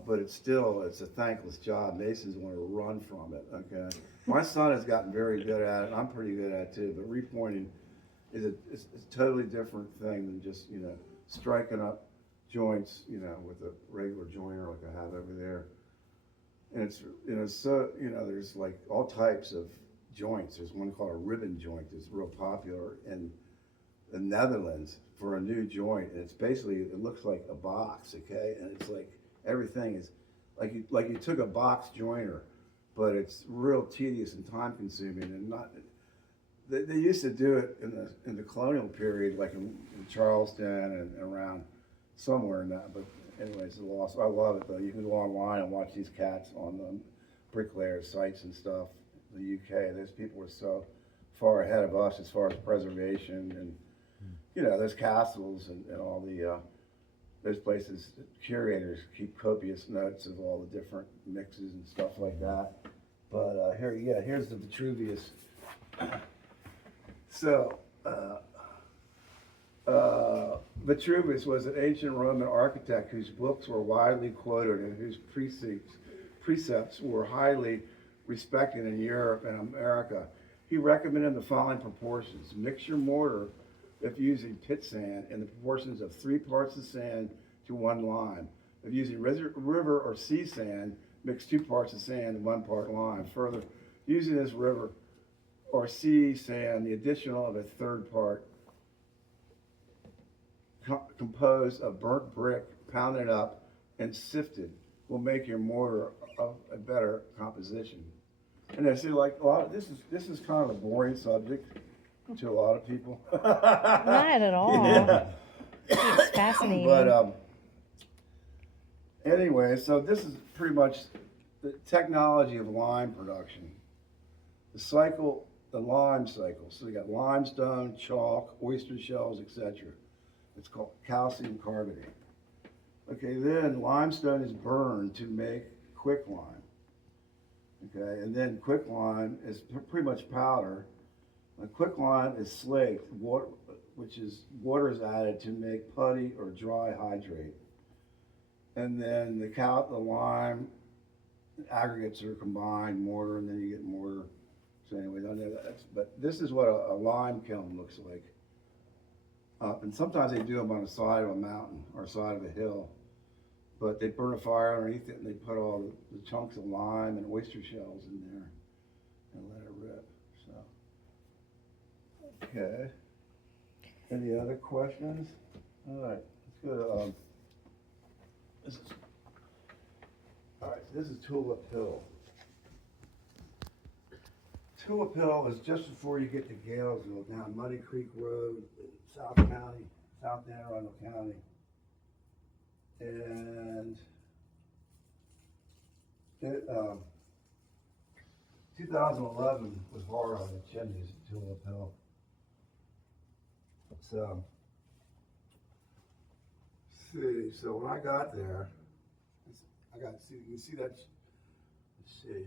But it's a thankless job. Masons want to run from it, okay? My son has gotten very good at it. I'm pretty good at it too, but repointing is it's a totally different thing than just, striking up joints, with a regular joiner like I have over there. And it's, there's like all types of joints. There's one called a ribbon joint that's real popular in the Netherlands for a new joint. And it's basically, it looks like a box, okay? And it's like, everything is like you took a box joiner, but it's real tedious and time consuming and not. They used to do it in the colonial period, like in Charleston and around somewhere in that. But anyways, it's lost. I love it though. You can go online and watch these cats on the bricklayer sites and stuff. The UK, those people are so far ahead of us as far as preservation and those castles and all the. Those places, curators keep copious notes of all the different mixes and stuff like that. But here's the Vitruvius. So, Vitruvius was an ancient Roman architect whose books were widely quoted and whose precepts were highly respected in Europe and America. He recommended the following proportions: mix your mortar if using pit sand in the proportions of 3 parts of sand to 1 lime. If using river or sea sand, mix 2 parts of sand and 1 part lime. Further, using this river or sea sand, the additional of a 3rd part composed of burnt brick, pounded up and sifted will make your mortar of a better composition. And I see, like, a lot of this is kind of a boring subject to a lot of people. Not at all. Yeah. It's fascinating. But anyway, so this is pretty much the technology of lime production. The lime cycle. So you got limestone, chalk, oyster shells, etc. It's called calcium carbonate. Okay, then limestone is burned to make quicklime. Okay, and then quicklime is pretty much powder. Quicklime is slaked, which is water is added to make putty or dry hydrate. And then the lime aggregates are combined, mortar, and then you get mortar. So anyways, I know that. But this is what a lime kiln looks like. And sometimes they do them on the side of a mountain or side of a hill. But they burn a fire underneath it and they put all the chunks of lime and oyster shells in there and let it rip. So, okay. Any other questions? All right, let's go to, all right, this is Tulip Hill. Tulip Hill is just before you get to Galesville, down Muddy Creek Road, South Anne Arundel County. And it, 2011 was hard on the chimneys at Tulip Hill. So, see, so when I got there, you can see that, let's see.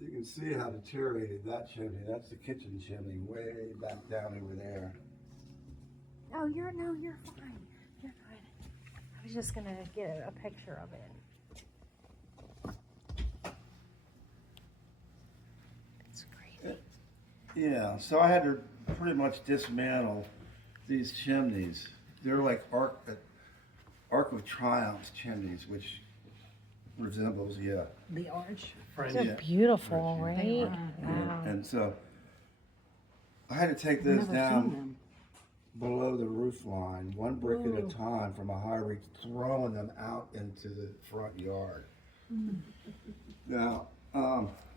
You can see how deteriorated that chimney, that's the kitchen chimney, way back down over there. Oh, you're fine. You're fine. I was just gonna get a picture of it. It's crazy. Yeah, so I had to pretty much dismantle these chimneys. They're like Arc of Triumph chimneys, which resembles, The arch. French. They're beautiful, right? They are. Wow. And so I had to take those down below the roof line, 1 brick at a time from a high reach, throwing them out into the front yard. Now,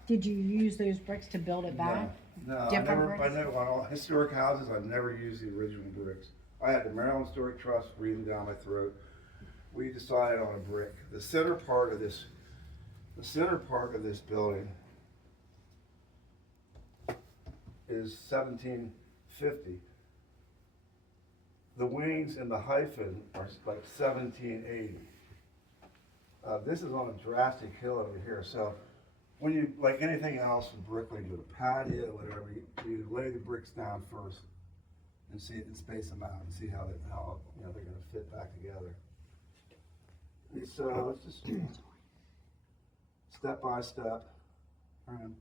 Did you use those bricks to build it back? no, I Different never, bricks? on all historic houses, I've never used the original bricks. I had the Maryland Historic Trust breathing down my throat. We decided on a brick. The center part of this building is 1750. The wings and the hyphen are like 1780. This is on a drastic hill over here, so when you, like anything else in brick, when you do a patio, whatever, you lay the bricks down first and see and space them out and see how you know they're gonna fit back together. And so it's just step by step, and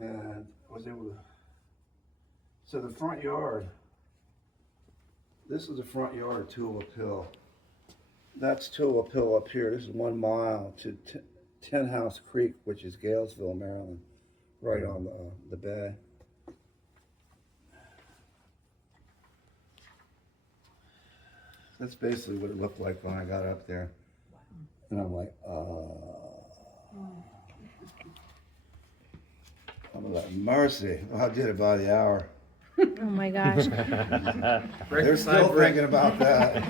I was able to. So the front yard. This is the front yard of Tulip Hill. That's Tulip Hill up here. This is 1 mile to Ten House Creek, which is Galesville, Maryland, right on the bay. That's basically what it looked like when I got up there. And I'm like, I'm like, mercy. Well, I did it by the hour. Oh my gosh. They're still thinking about that.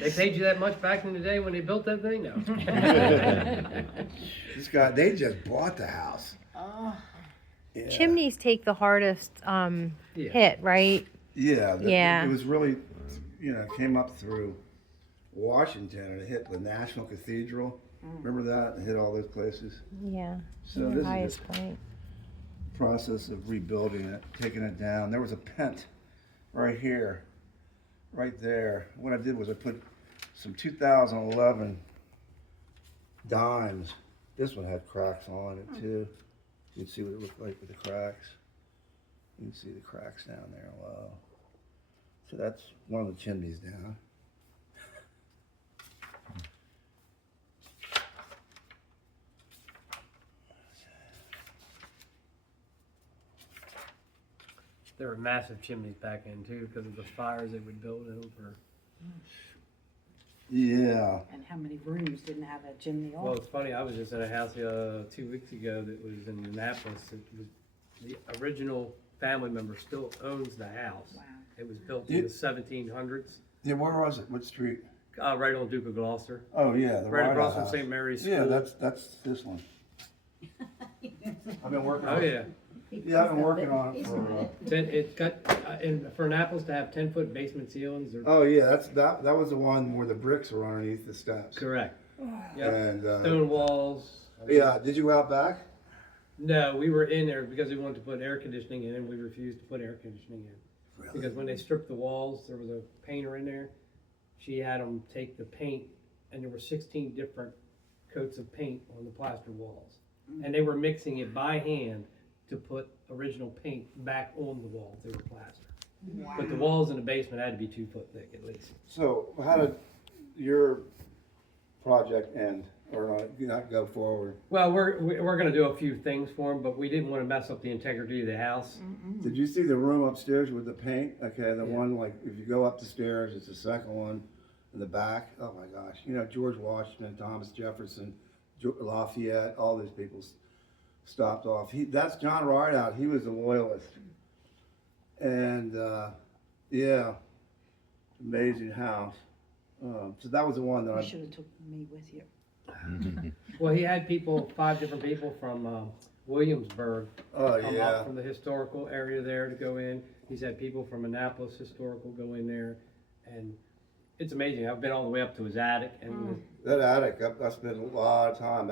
They paid you that much back in the day when they built that thing? No. This guy, they just bought the house. Yeah. Chimneys take the hardest Yeah. hit, right? Yeah. Yeah. It was really, you know, came up through Washington and it hit the National Cathedral. Remember that? It hit all those places. Yeah. So The this is highest just point. process of rebuilding it, taking it down. There was a pent right here, right there. What I did was I put some 2011 dimes. This one had cracks on it too. You can see what it looked like with the cracks. You can see the cracks down there. Wow. So that's one of the chimneys down. There were massive chimneys back then too, because of the fires they would build over. Yeah. And how many rooms didn't have a chimney Well, on? it's funny, I was just at a house 2 weeks ago that was in Annapolis. It was, the original family member still owns the house. Wow. It was built in the 1700s, Yeah, where was it? What street? right on Duke of Gloucester. Oh yeah, the Right White across from House. St. Mary's School. Yeah, that's this one. I've been working on Oh, it. yeah. Yeah, I've been working on it for. It got, for Annapolis to have 10-foot basement ceilings, or. Oh yeah, that was the one where the bricks were underneath the steps. Correct. Yep. And Stone walls. yeah, did you go out back? No, we were in there because they wanted to put air conditioning in, and we refused to put air conditioning in. Really? Because when they stripped the walls, there was a painter in there. She had them take the paint, and there were 16 different coats of paint on the plaster walls. And they were mixing it by hand to put original paint back on the walls. They were plaster. Wow. But the walls in the basement had to be 2 foot thick at least. So how did your project end, or not go forward? Well, we're going to do a few things for them, but we didn't want to mess up the integrity of the house. Did you see the room upstairs with the paint? Okay, the one like if you go up the stairs, it's the second one in the back. Oh my gosh, you know George Washington, Thomas Jefferson, Lafayette, all these people stopped off. That's John Rideout. He was a loyalist, and yeah, amazing house. So that was the one that You I. should have took me with you. Well, he had 5 different people from Williamsburg Oh come yeah. up from the historical area there to go in. He's had people from Annapolis Historical go in there, and it's amazing. I've been all the way up to his attic, and That attic, I spent a lot of time.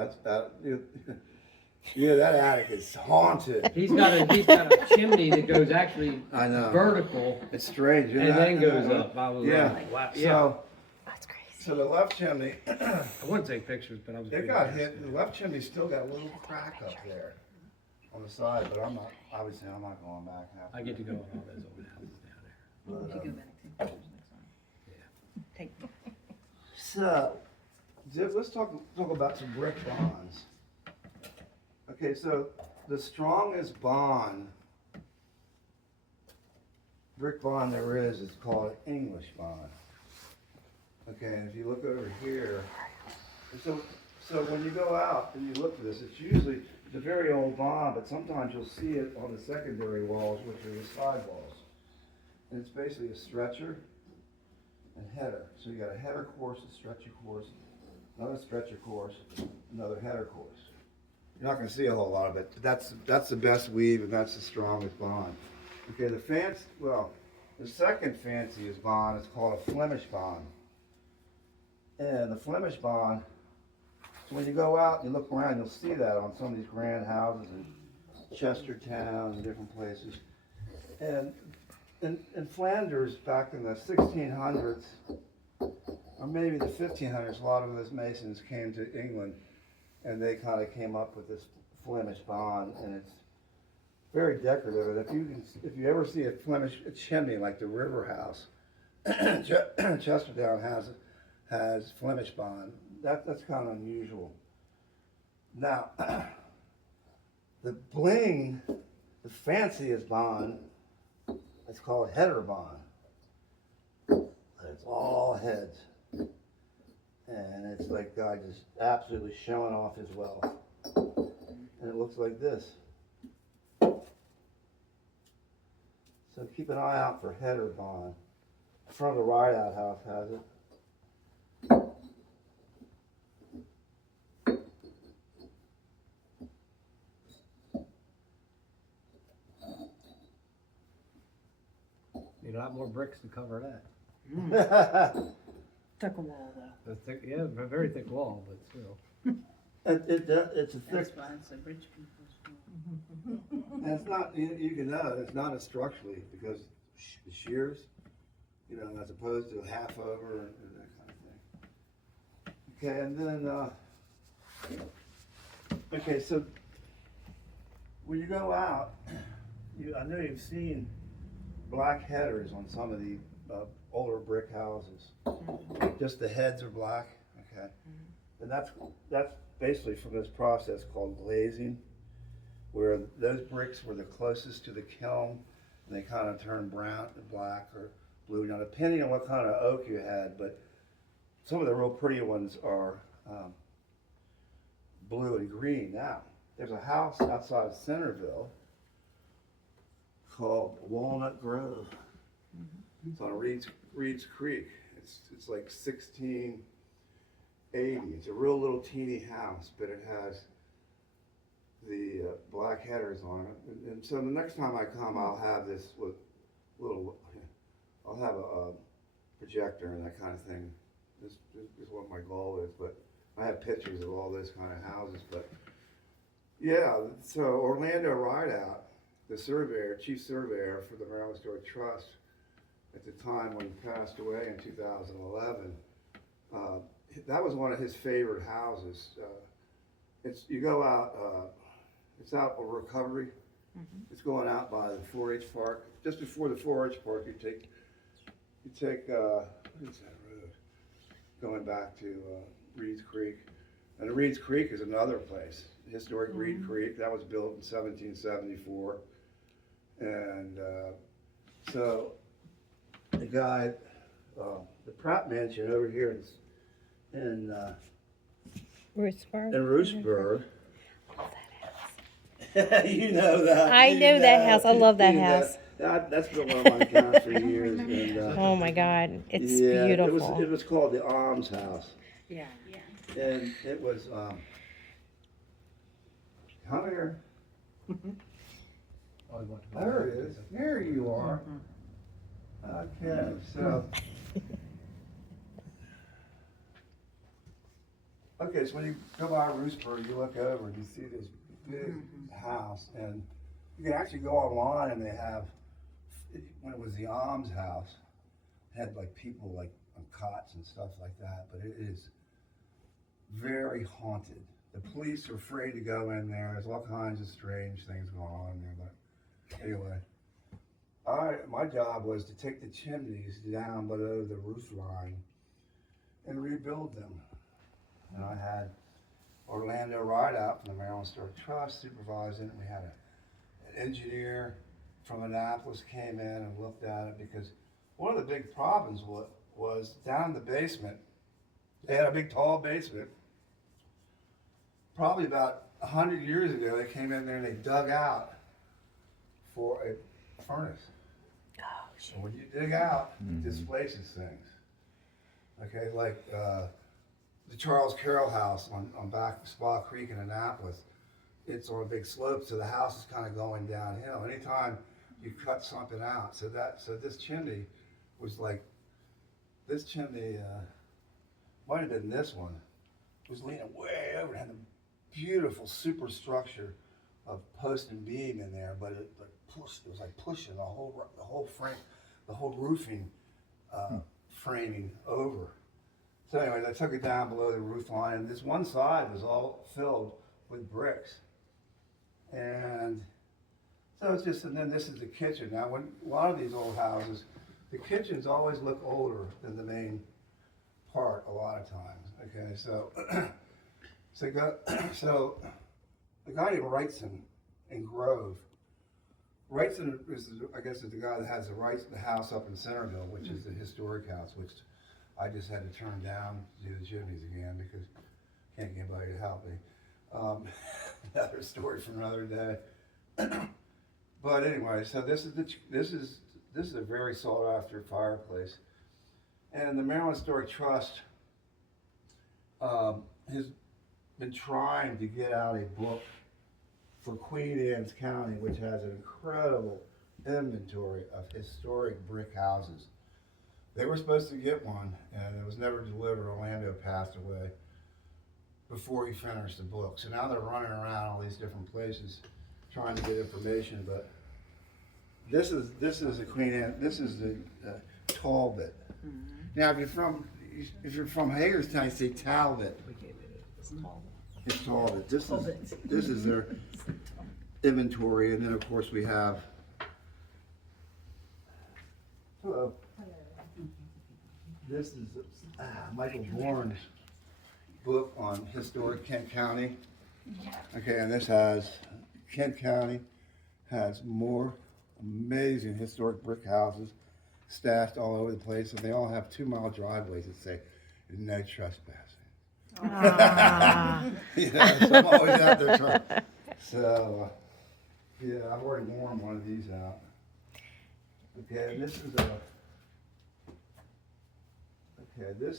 Yeah, that attic is haunted. he's got a chimney that goes actually I know. vertical It's strange, isn't and it? then goes up. I was Yeah. like, wow. Yeah. So, That's crazy. so the left chimney, I want to take pictures, but I was. it got hit. The left chimney still got a little crack up there on the side, but I'm not. Obviously, I'm not going back now. I get to go on all those old houses down there. We'll have to go back to pictures next time. Take So, let's talk about some brick bonds. Okay, so the strongest brick bond there is called an English bond. Okay, and if you look over here, so when you go out and you look for this, it's usually the very old bond, but sometimes you'll see it on the secondary walls, which are the side walls. And it's basically a stretcher and header. So you got a header course, a stretcher course, another stretcher course, another header course. You're not going to see a whole lot of it, but that's the best weave and that's the strongest bond. Okay, the second fanciest bond is called a Flemish bond. And the Flemish bond, so when you go out and you look around, you'll see that on some of these grand houses in Chestertown and different places. And in Flanders, back in the 1600s, or maybe the 1500s, a lot of those masons came to England, and they kind of came up with this Flemish bond, and it's very decorative. And if you ever see a Flemish chimney like the River House, Chestertown has Flemish bond. That's kind of unusual. Now, the bling, the fanciest bond, it's called header bond. It's all heads. And it's like guy just absolutely showing off his wealth. And it looks like this. So keep an eye out for header bond. The front of the Rideout house has it. Need a lot more bricks to cover that. Took a wall though. A thick, yeah, a very thick wall, but still. It's a thick, That's why it's a rich people's wall. and it's not, you can know, it's not as structurally, because the shears, you know, as opposed to half over and that kind of thing. Okay, and then, okay, so when you go out, I know you've seen black headers on some of the older brick houses. Just the heads are black, okay? And that's basically from this process called glazing, where those bricks were the closest to the kiln, and they kind of turn brown to black or blue. Now, depending on what kind of oak you had, but some of the real pretty ones are blue and green. Now, there's a house outside of Centerville called Walnut Grove. It's on Reed's Creek. It's like 1680. It's a real little teeny house, but it has the black headers on it. And so the next time I come, I'll have this with little, I'll have a projector and that kind of thing. This is what my goal is, but I have pictures of all those kind of houses. But yeah, so Orlando Rideout, the surveyor, chief surveyor for the Maryland Historic Trust, at the time when he passed away in 2011, that was one of his favorite houses. You go out, it's out of Recovery. It's going out by the 4-H park. Just before the 4-H park, you take what is that road? Going back to Reed's Creek. And Reed's Creek is another place, historic Reed Creek. That was built in 1774. And so the guy, the Pratt Mansion over here in Ruthsburg. Roosburg. Love that house. You know that. I You know that house. I love that you know house. That's been one of my accounts for years. And, Oh my God, it's yeah, beautiful. It was called the Alms House. Yeah. And it was, come here. Oh, you want to go There back? it is. There you are. Okay, so. Okay, so when you go by Roosburg, you look over and you see this big house, and you can actually go online and they have, when it was the Alms House, had like people like on cots and stuff like that, but it is very haunted. The police are afraid to go in there. There's all kinds of strange things going on in there, but anyway. My job was to take the chimneys down below the roof line and rebuild them. And I had Orlando Rideout from the Maryland Historic Trust supervising it. We had an engineer from Annapolis came in and looked at it, because one of the big problems was down in the basement. They had a big tall basement. Probably about 100 years ago, they came in there and they dug out for a furnace. Oh, shit. And when you dig out, it displaces things. Okay, like the Charles Carroll house on back of Spa Creek in Annapolis, it's on a big slope, so the house is kind of going downhill. Anytime you cut something out, so this chimney was like, this chimney might have been this one, was leaning way over and had a beautiful superstructure of post and beam in there, but it was like pushing the whole frame, the whole roofing framing over. So anyway, I took it down below the roof line, and this one side was all filled with bricks. And so it's just, and then this is the kitchen. Now, when a lot of these old houses, the kitchens always look older than the main part a lot of times. Okay, so so the guy named Wrightson in Grove. Wrightson is, I guess, is the guy that has the house up in Centerville, which is the historic house, which I just had to turn down to do the chimneys again because I can't get anybody to help me. Another story for another day. But anyway, so this is a very sought after fireplace, and the Maryland Historic Trust has been trying to get out a book for Queen Anne's County, which has an incredible inventory of historic brick houses. They were supposed to get one, and it was never delivered. Orlando passed away before he finished the book. So now they're running around all these different places trying to get information. But this is the Queen Anne. This is the Talbot. Now, if you're from Hagerstown, you say Talbot. It's Talbot. This is their inventory, and then of course we have. Hello. This is Michael Bourne's book on historic Kent County. Okay, and this has Kent County has more amazing historic brick houses stashed all over the place, and they all have 2-mile driveways that say no trespassing. You know, so I'm always out there trying. So, yeah, I've already worn one of these out. Okay, this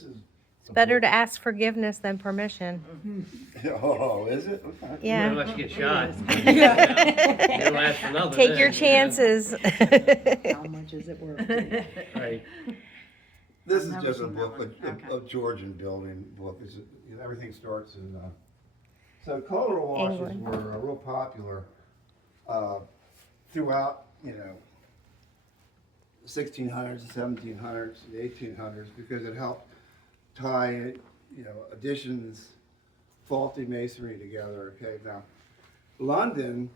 is It's better to ask forgiveness than permission. Oh, is it? Okay. Yeah. Unless you get shot. You don't ask for nothing Take then. your chances. How much is it worth? Right. This is I've never just a seen that book, one. a Georgian building book. Everything starts in. So color washes England. were real popular throughout, 1600s, 1700s, the 1800s, because it helped tie, additions, faulty masonry together. Okay, now London,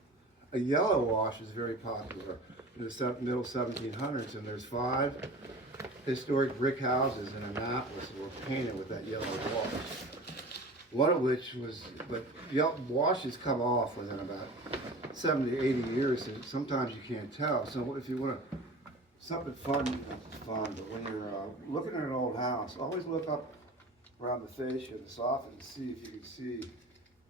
a yellow wash is very popular in the middle 1700s, and there's 5 historic brick houses in Annapolis that were painted with that yellow wash. One of which was, but washes come off within about 70 to 80 years, and sometimes you can't tell. So if you want to, something fun, but when you're looking at an old house, always look up around the fascia of the soffit and see if you can see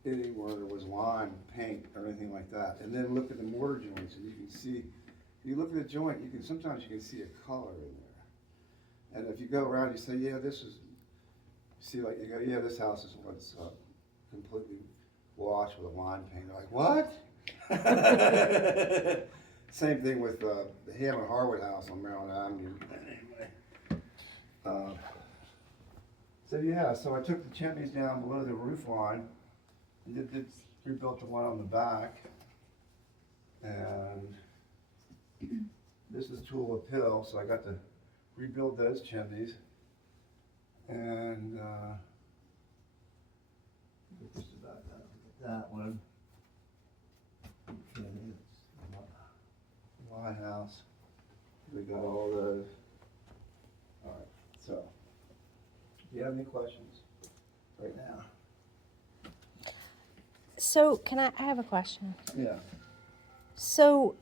anywhere there was lime, paint, or anything like that. And then look at the mortar joints, and you can see, if you look at the joint, sometimes you can see a color in there. And if you go around, you say, yeah, this is, you go, yeah, this house is once completely washed with a lime paint. They're like, what? Same thing with the Hammond Harwood house on Maryland Avenue. So I took the chimneys down below the roof line and rebuilt the one on the back. And this is Tulip Hill, so I got to rebuild those chimneys. And this is about that one. Okay, my house. We got all those. All right. So, do you have any questions right now? So, I have a question. Yeah. So,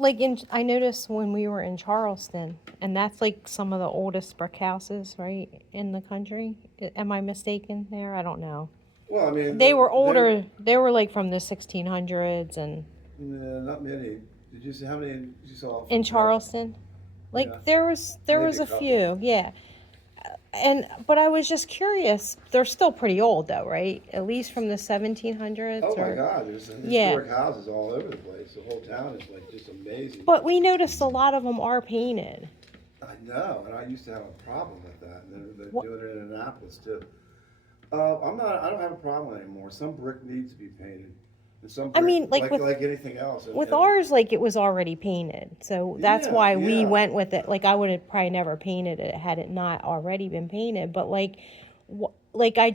I noticed when we were in Charleston, and that's like some of the oldest brick houses, right, in the country. Am I mistaken there? I don't know. Well, I mean, They were older. They were like from the 1600s and. Not many. Did you see how many you saw? In Charleston, Yeah. there was Maybe a a couple. few, yeah. But I was just curious. They're still pretty old, though, right? At least from the 1700s. Oh my or, God! There's Yeah. historic houses all over the place. The whole town is like just amazing. But we noticed a lot of them are painted. I know, and I used to have a problem with that, and they're What- doing it in Annapolis too. I don't have a problem anymore. Some brick needs to be painted. And some I brick, mean, like with- like anything else. With ours, like it was already painted, so that's Yeah, why we yeah. went with it. Like I would have probably never painted it had it not already been painted. But like, like I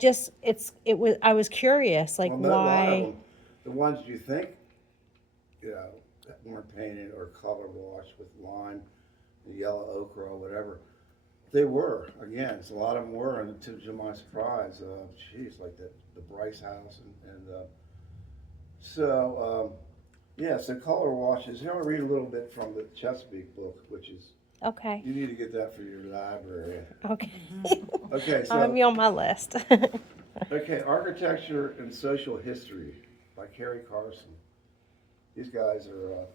was curious, like Well, a lot of why? them, the ones you think, that weren't painted or color washed with lime, the yellow ochre or whatever, they were. Again, a lot of them were, and to my surprise, geez, like the Bryce house yeah, so color washes. Here, I'll read a little bit from the Chesapeake book, which is, Okay, you need to get that for your library. okay, Okay, I'll be so, on my list. okay, Architecture and Social History by Carrie Carson. These guys are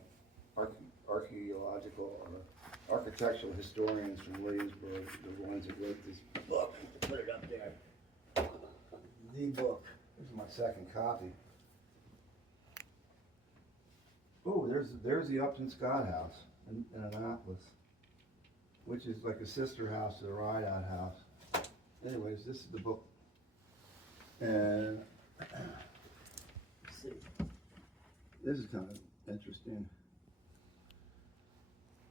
archaeological or architectural historians from Williamsburg, the ones that wrote this book. Put it up there. The book. This is my second copy. Oh, there's the Upton Scott House in Annapolis, which is like a sister house to the Rideout House. Anyways, this is the book. And let's see. This is kind of interesting.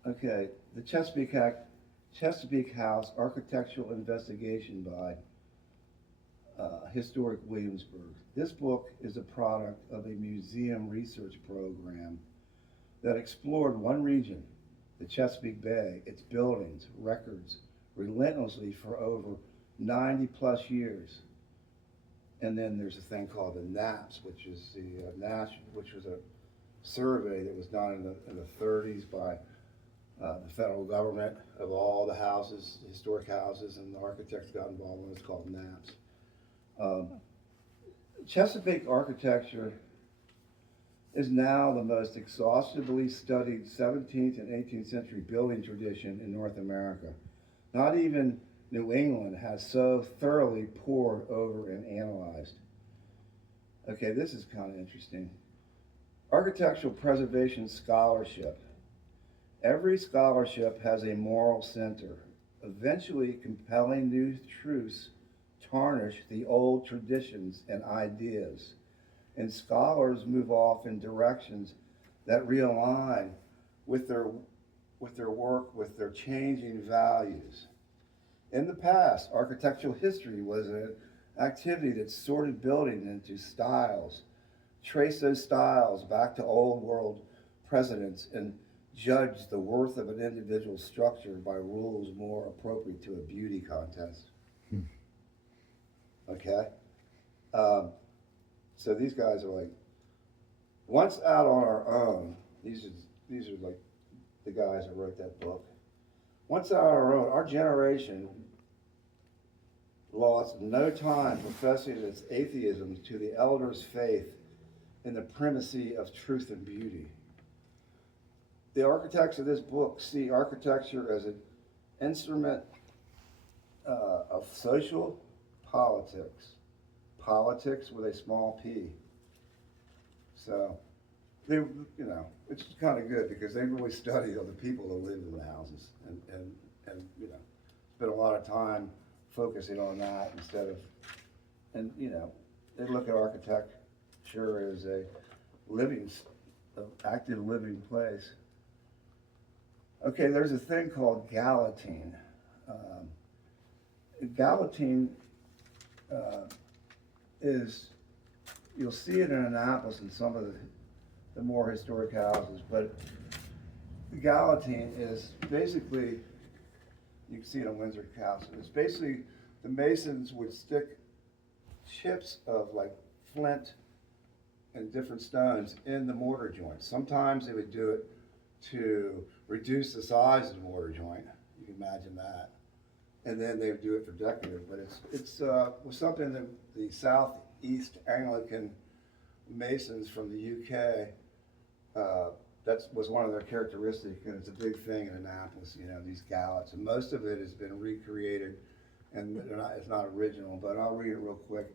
Okay, the Chesapeake House Architectural Investigation by Historic Williamsburg. This book is a product of a museum research program that explored one region, the Chesapeake Bay, its buildings, records, relentlessly for over 90 plus years. And then there's a thing called the NAPS, which is which was a survey that was done in the 30s by the federal government of all the houses, historic houses, and the architects got involved in it. It's called NAPS. Chesapeake architecture is now the most exhaustively studied 17th and 18th century building tradition in North America. Not even New England has so thoroughly pored over and analyzed. Okay, this is kind of interesting. Architectural preservation scholarship. Every scholarship has a moral center. Eventually, compelling new truths tarnish the old traditions and ideas, and scholars move off in directions that realign with their work, with their changing values. In the past, architectural history was an activity that sorted buildings into styles, traced those styles back to old world precedents, and judged the worth of an individual structure by rules more appropriate to a beauty contest. Okay? So these guys are like, once out on our own, these are like the guys that wrote that book. Once out on our own, our generation lost no time professing its atheism to the elders' faith in the primacy of truth and beauty. The architects of this book see architecture as an instrument of social politics with a small p. So, it's kind of good because they really study the people that live in the houses and spend a lot of time focusing on that instead of, they look at architecture as a active living place. Okay, there's a thing called Galatine. Galatine is, you'll see it in Annapolis in some of the more historic houses, but Galatine is basically, you can see it in Windsor Castle, it's basically the masons would stick chips of like flint and different stones in the mortar joint. Sometimes they would do it to reduce the size of the mortar joint. You can imagine that. And then they would do it for decorative, but it's was something that the Southeast Anglican Masons from the UK, that was one of their characteristics, and it's a big thing in Annapolis, these gallets. And most of it has been recreated, and it's not original, but I'll read it real quick.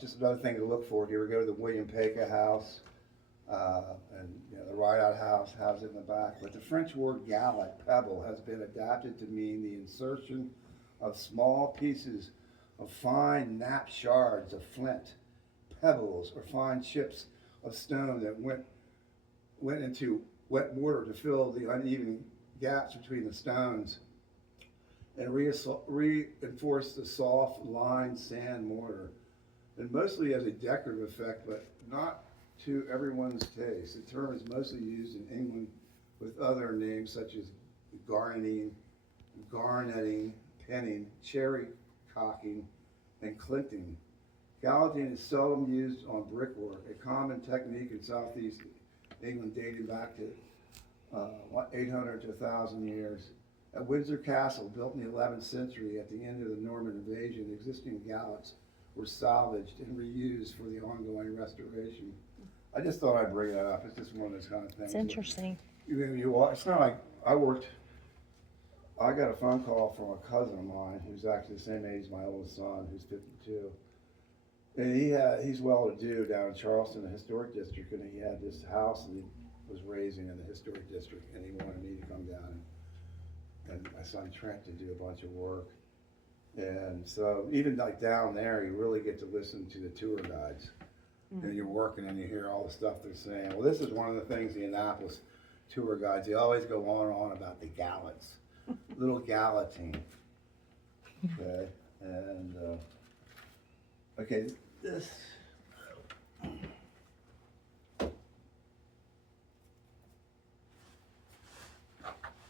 Just another thing to look for, if you ever go to the William Paca house, And, you know, the ride-out house has it in the back. But the French word gallet, pebble, has been adapted to mean the insertion of small pieces of fine knapped shards of flint, pebbles, or fine chips of stone that went into wet mortar to fill the uneven gaps between the stones and reinforce the soft lined sand mortar, and mostly as a decorative effect, but not to everyone's taste. The term is mostly used in England with other names such as garneting, penning, cherry cocking, and clinting. Galleting is seldom used on brickwork, a common technique in southeast England dating back to 800 to 1,000 years. At Windsor Castle, built in the 11th century at the end of the Norman invasion, existing gallets were salvaged and reused for the ongoing restoration. I just thought I'd bring that up. It's just one of those kind of things. It's interesting. It's not like I got a phone call from a cousin of mine who's actually the same age as my oldest son, who's 52. And he's well-to-do down in Charleston, the historic district, and he had this house that he was raising in the historic district, and he wanted me to come down and my son Trent to do a bunch of work. And so even like down there, you really get to listen to the tour guides. And you're working and you hear all the stuff they're saying. Well, this is one of the things the Annapolis tour guides, they always go on and on about the gallets, little galleting. Okay, and okay, this.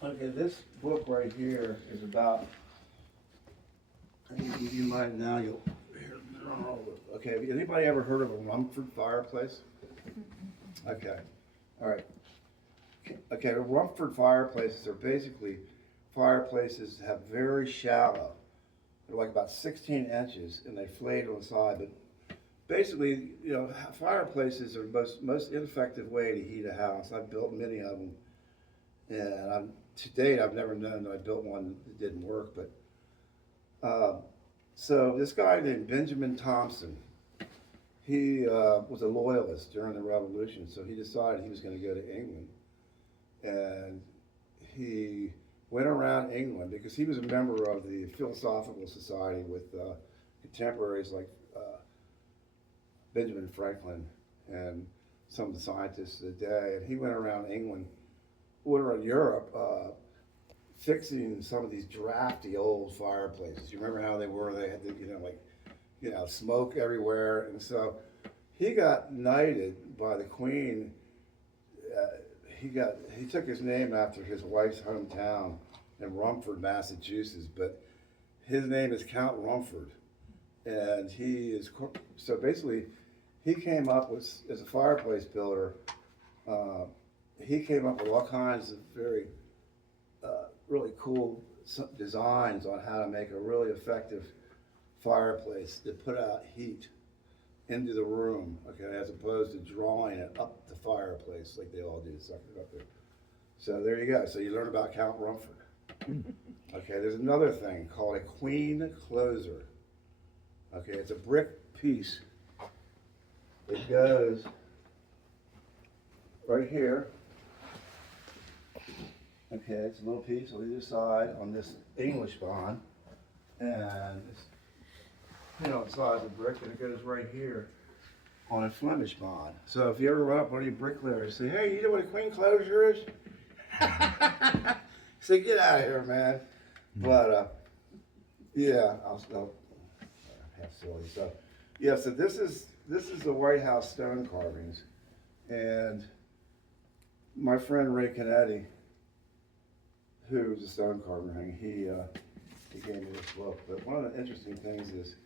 Okay, this book right here is about, you might now, you'll hear, okay, have anybody ever heard of a Rumford fireplace? Okay, all right. Okay, Rumford fireplaces are basically fireplaces that have very shallow, they're like about 16 inches and they flade on the side, but basically, you know, fireplaces are the most ineffective way to heat a house. I've built many of them, and to date, I've never known that I built one that didn't work, but so this guy named Benjamin Thompson, he was a loyalist during the Revolution, so he decided he was going to go to England. And he went around England because he was a member of the Philosophical Society with contemporaries like Benjamin Franklin and some of the scientists of the day. And he went around England, around Europe, fixing some of these drafty old fireplaces. You remember how they were? They had the, smoke everywhere. And so he got knighted by the Queen. He took his name after his wife's hometown in Rumford, Massachusetts, but his name is Count Rumford. And so basically, he came up with, as a fireplace builder, he came up with all kinds of very really cool designs on how to make a really effective fireplace that put out heat into the room, okay, as opposed to drawing it up the fireplace like they all do, suck it up there. So there you go. So you learn about Count Rumford. Okay, there's another thing called a queen closer. Okay, it's a brick piece that goes right here. Okay, it's a little piece on either side on this English bond, and it's the size of brick, and it goes right here on a Flemish bond. So if you ever run up on any bricklayers, say, "Hey, you know what a queen closure is?" Say, "Get out of here, man." But yeah, I'll have silly stuff. Yeah, so this is the White House stone carvings, and my friend Ray Canetti, who was a stone carver, he gave me this book. But one of the interesting things is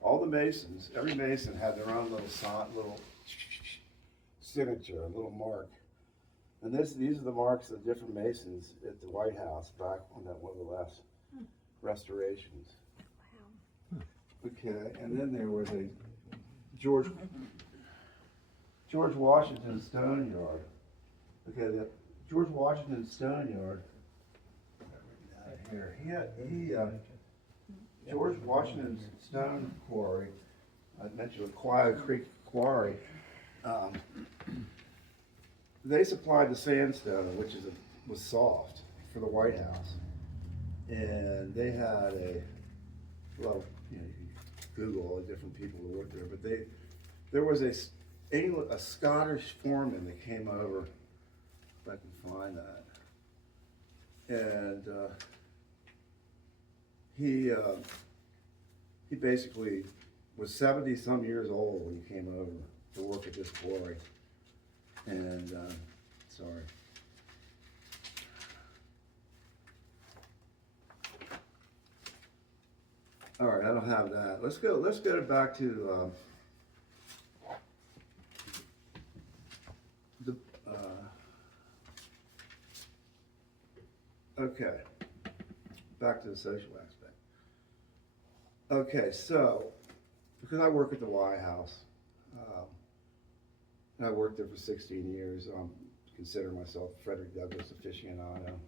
all the masons, every mason had their own little signature, a little mark. And these are the marks of different masons at the White House back on one of the last restorations. Wow. Okay, and then there was a George Washington stone yard. Okay, the George Washington stone yard. Here, George Washington's stone quarry, I mentioned Aquia Creek Quarry, they supplied the sandstone, which was soft for the White House, and they had well, you know, you can Google all the different people who worked there, but there was a Scottish foreman that came over, if I can find that, and he basically was 70 some years old when he came over to work at this quarry, and sorry. All right, I don't have that. Let's go back to the okay, back to the social aspect. Okay, so because I work at the White House, and I worked there for 16 years, consider myself Frederick Douglass aficionado.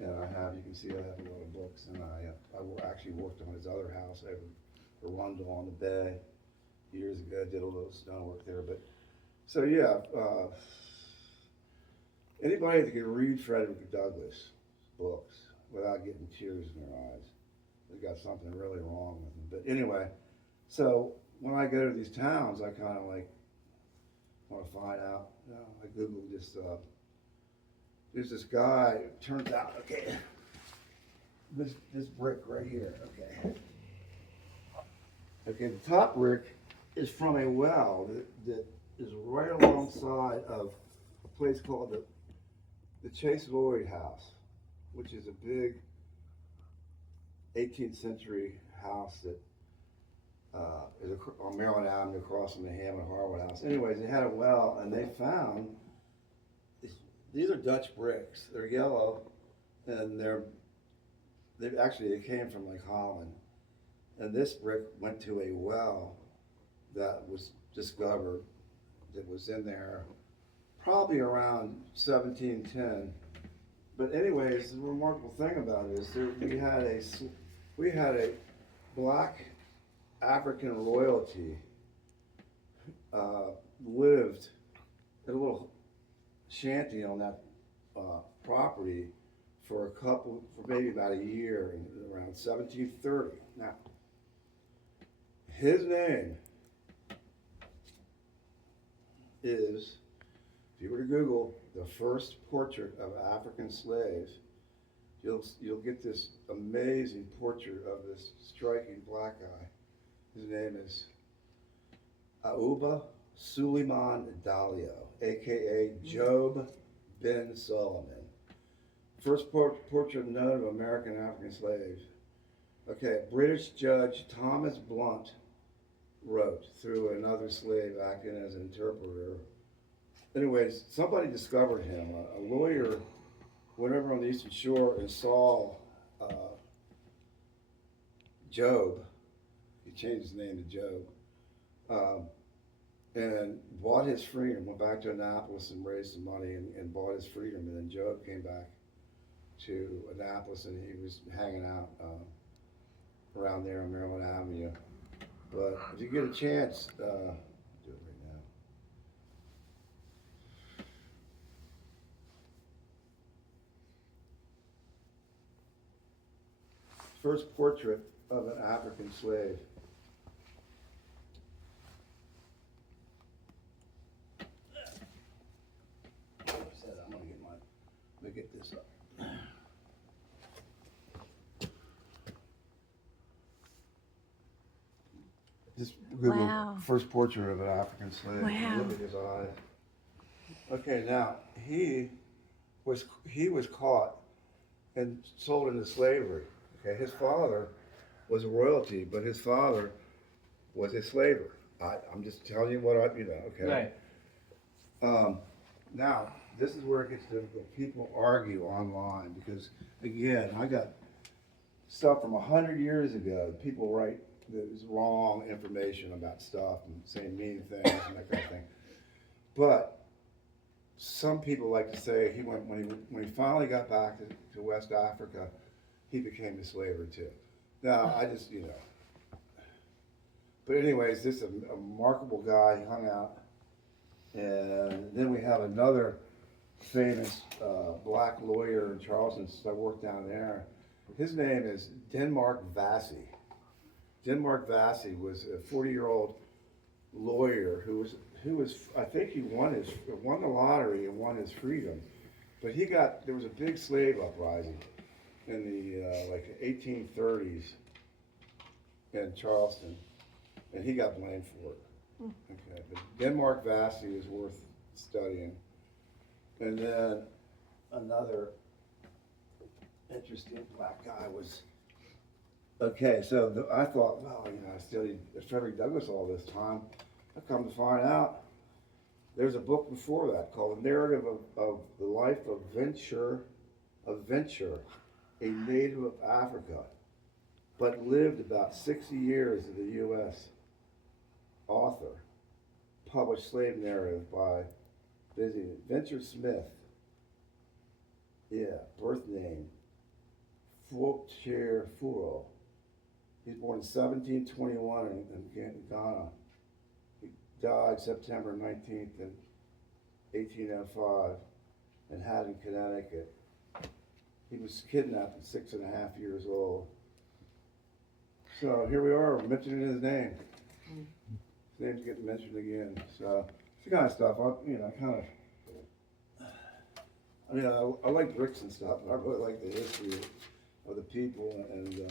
And you can see I have a lot of books, and I actually worked on his other house over Arundel on the Bay years ago. Did a little stonework there, but so yeah, anybody that can read Frederick Douglass books without getting tears in their eyes, they got something really wrong with them. But anyway, so when I go to these towns, I kind of like want to find out. You know, I Google just. There's this guy, it turns out, okay, this brick right here, okay. Okay, the top brick is from a well that is right alongside of a place called the Chase Lloyd House, which is a big 18th century house that is on Maryland Avenue across from the Hammond Harwood House. Anyways, they had a well, and they found these are Dutch bricks. They're yellow, and they came from like Holland. And this brick went to a well that was discovered that was in there probably around 1710. But anyways, the remarkable thing about it is we had a black African royalty lived at a little shanty on that property for maybe about a year, around 1730. Now, his name is, if you were to Google the first portrait of an African slave, you'll get this amazing portrait of this striking black guy. His name is Auba Suleiman Dalio, aka Job Ben Solomon. First portrait known of American African slaves. Okay, British judge Thomas Blunt wrote through another slave acting as an interpreter. Anyways, somebody discovered him. A lawyer went over on the Eastern Shore and saw Job. He changed his name to Job. And bought his freedom, went back to Annapolis and raised some money and bought his freedom. And then Job came back to Annapolis, and he was hanging out around there on Maryland Avenue. But if you get a chance, do it right now. First portrait of an African slave. Let me get this up. Just Google Wow. first portrait of an African slave. Wow. Look at his eyes. Okay, now he was caught and sold into slavery. Okay, his father was a royalty, but his father was a slaver. I'm just telling you what okay. Right. Now, this is where it gets difficult. People argue online because, again, I got stuff from 100 years ago. People write this wrong information about stuff and saying mean things and that kind of thing. But some people like to say when he finally got back to West Africa, he became a slaver too. Now, I just, But anyways, this is a remarkable guy. He hung out And then we have another famous black lawyer in Charleston, since I worked down there. His name is Denmark Vesey. Denmark Vesey was a 40-year-old lawyer who was I think he won the lottery and won his freedom. But there was a big slave uprising in the like 1830s in Charleston, and he got blamed for it. Okay, but Denmark Vesey is worth studying. And then another interesting black guy was, okay, so I thought, well, I studied Frederick Douglass all this time. I come to find out there's a book before that called The Narrative of the Life of Venture, a native of Africa, but lived about 60 years in the U.S. Author, published slave narrative by Venture Smith. Yeah, birth name, Fulcher Furo. He's born in 1721 in Ghana. He died September 19th in 1805 in Haddon, Connecticut. He was kidnapped at 6.5 years old. So here we are, mentioning his name. His name's getting mentioned again. So it's the kind of stuff I like bricks and stuff, but I really like the history of the people. And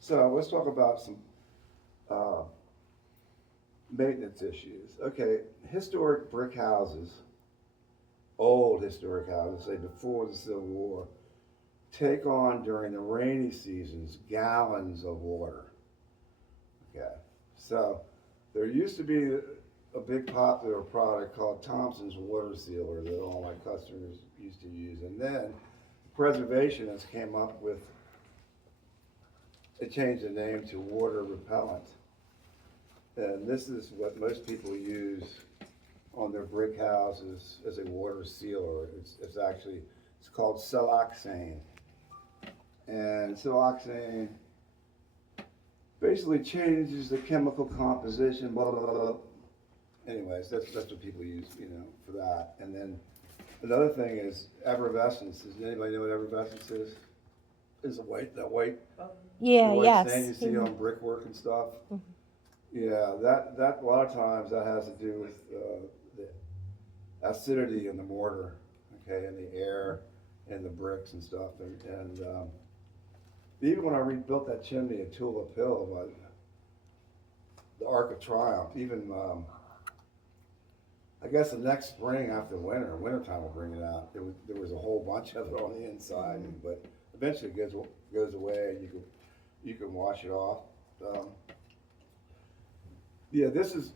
so let's talk about some maintenance issues. Okay, historic brick houses, old historic houses, say before the Civil War, take on during the rainy seasons gallons of water. Okay, so there used to be a big popular product called Thompson's water sealer that all my customers used to use, and then preservationists came up with, they changed the name to water repellent, and this is what most people use on their brick houses as a water sealer. It's called siloxane, and siloxane basically changes the chemical composition, blah, blah, blah, blah. Anyways, that's what people use, for that. And then another thing is effervescence. Does anybody know what effervescence is? Is that white Yeah, white yes. stain you see on brickwork and stuff? Yeah, that a lot of times that has to do with the acidity in the mortar, okay, and the air and the bricks and stuff. And even when I rebuilt that chimney at Tulip Hill, the Arc of Triumph, even I guess the next spring after wintertime will bring it out. There was a whole bunch of it on the inside, but eventually it goes away. You can wash it off. Yeah, this is